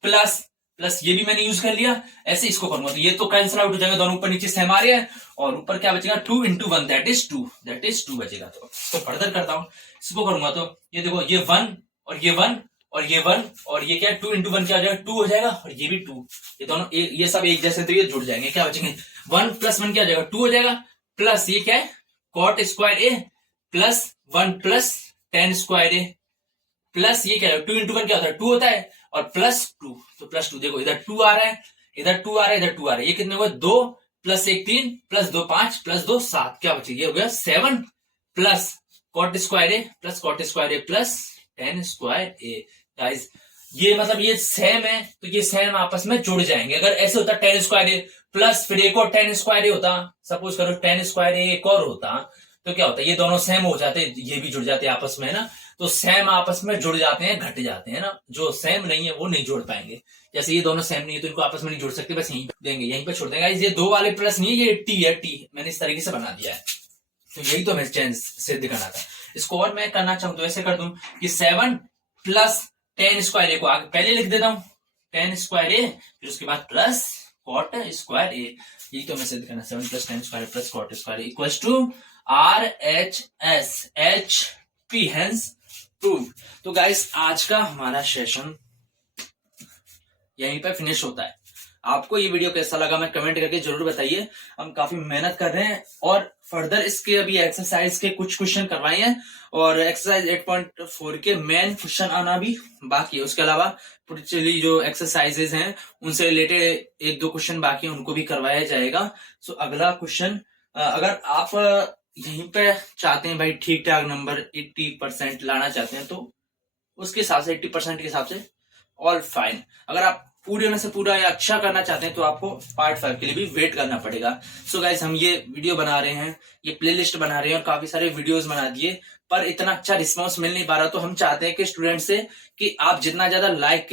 प्लस प्लस ये भी मैंने यूज कर लिया, ऐसे इसको करूंगा तो ये तो कैंसिल आउट हो जाएगा, दोनों ऊपर नीचे सेम आ रहे हैं, और ऊपर क्या बचेगा 2 इंटू 1 दैट इज 2 बचेगा। तो फर्दर करता हूं, इसको करूंगा तो ये देखो ये 1 और ये 1 और ये 1 और ये क्या 2 इंटू 1 क्या हो जाएगा 2 हो जाएगा, और ये भी 2, ये दोनों ये सब एक जैसे तो ये जुड़ जाएंगे, क्या बचेंगे 1 प्लस 1 क्या हो जाएगा 2 हो जाएगा, प्लस ये क्या है cot square A plus 1 plus tan square A, plus ये क्या है 2 इंटू 1 क्या होता है 2 होता है, और प्लस 2, तो प्लस 2 देखो इधर 2 आ रहा है, इधर 2 आ रहा है, इधर 2 आ रहा है, ये कितने हुए 2 प्लस 1 3 प्लस 2 5 प्लस 2 7, क्या बचे, ये हो गया 7 plus cot square A plus cot square A plus tan square A. Guys ये मतलब ये सेम है तो ये सेम आपस में जुड़ जाएंगे। अगर ऐसे होता टेन स्क्वायर ए प्लस फिर एक और टेन स्क्वायर ए होता, सपोज करो टेन स्क्वायर ए एक और होता, तो क्या होता, ये दोनों सेम हो जाते, ये भी जुड़ जाते आपस में, है ना। तो सेम आपस में जुड़ जाते हैं, घट जाते हैं ना, जो सेम नहीं है वो नहीं जुड़ पाएंगे। जैसे ये दोनों सेम नहीं है तो इनको आपस में नहीं जुड़ सकते, बस यहीं देंगे, यहीं पे छोड़ देंगे। ये 2 वाले प्लस नहीं है, ये टी है, टी मैंने इस तरीके से बना दिया है। तो यही तो मैं चेंज सिद्ध करना था। इसको और मैं करना चाहूँ तो ऐसे कर दूं कि 7 प्लस टेन स्क्वायर ए को आगे पहले लिख देता हूं, टेन स्क्वायर ए, फिर उसके बाद प्लस कॉट स्क्वायर ए। यही तो मैं सिद्ध करना, 7 plus tan square plus cot square A equals to RHS HP, hence prove. तो गाइस आज का हमारा सेशन यहीं पर फिनिश होता है। आपको ये वीडियो कैसा लगा मैं कमेंट करके जरूर बताइए। हम काफी मेहनत कर रहे हैं और फर्दर इसके अभी एक्सरसाइज के कुछ क्वेश्चन करवाए हैं और एक्सरसाइज 8.4 के मेन क्वेश्चन आना भी बाकी है। उसके अलावा पिछली जो एक्सरसाइजेज हैं उनसे रिलेटेड 1-2 क्वेश्चन बाकी है, उनको भी करवाया जाएगा। सो अगला क्वेश्चन, अगर आप यहीं पे चाहते हैं भाई ठीक ठाक नंबर 80% लाना चाहते हैं तो उसके हिसाब से 80% के हिसाब से ऑल फाइन। अगर आप पूरे में से पूरा या अच्छा करना चाहते हैं तो आपको पार्ट 5 के लिए भी वेट करना पड़ेगा। सो गाइस हम ये वीडियो बना रहे हैं, ये प्लेलिस्ट बना रहे हैं और काफी सारे वीडियोस बना दिए, पर इतना अच्छा रिस्पांस मिल नहीं पा रहा। तो हम चाहते हैं कि स्टूडेंट से कि आप जितना ज्यादा लाइक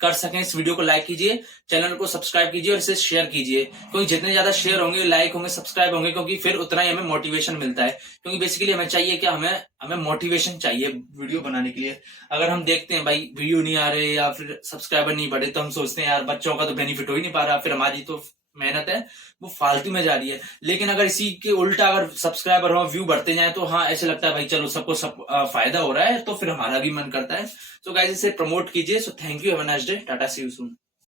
कर सकें इस वीडियो को लाइक कीजिए, चैनल को सब्सक्राइब कीजिए और इसे शेयर कीजिए, क्योंकि जितने ज्यादा शेयर होंगे, लाइक होंगे, सब्सक्राइब होंगे, क्योंकि फिर उतना ही हमें मोटिवेशन मिलता है। क्योंकि बेसिकली हमें चाहिए कि हमें मोटिवेशन चाहिए वीडियो बनाने के लिए। अगर हम देखते हैं भाई वीडियो नहीं आ रहे या फिर सब्सक्राइबर नहीं बढ़े तो हम सोचते हैं यार बच्चों का तो बेनिफिट हो ही नहीं पा रहा, फिर हमारी तो मेहनत है वो फालतू में जा रही है। लेकिन अगर इसी के उल्टा अगर सब्सक्राइबर हो, व्यू बढ़ते जाए तो हाँ ऐसे लगता है भाई चलो सबको फायदा हो रहा है, तो फिर हमारा भी मन करता है। सो गाइस इसे प्रमोट कीजिए। So thank you, have a nice day, tata, see you soon.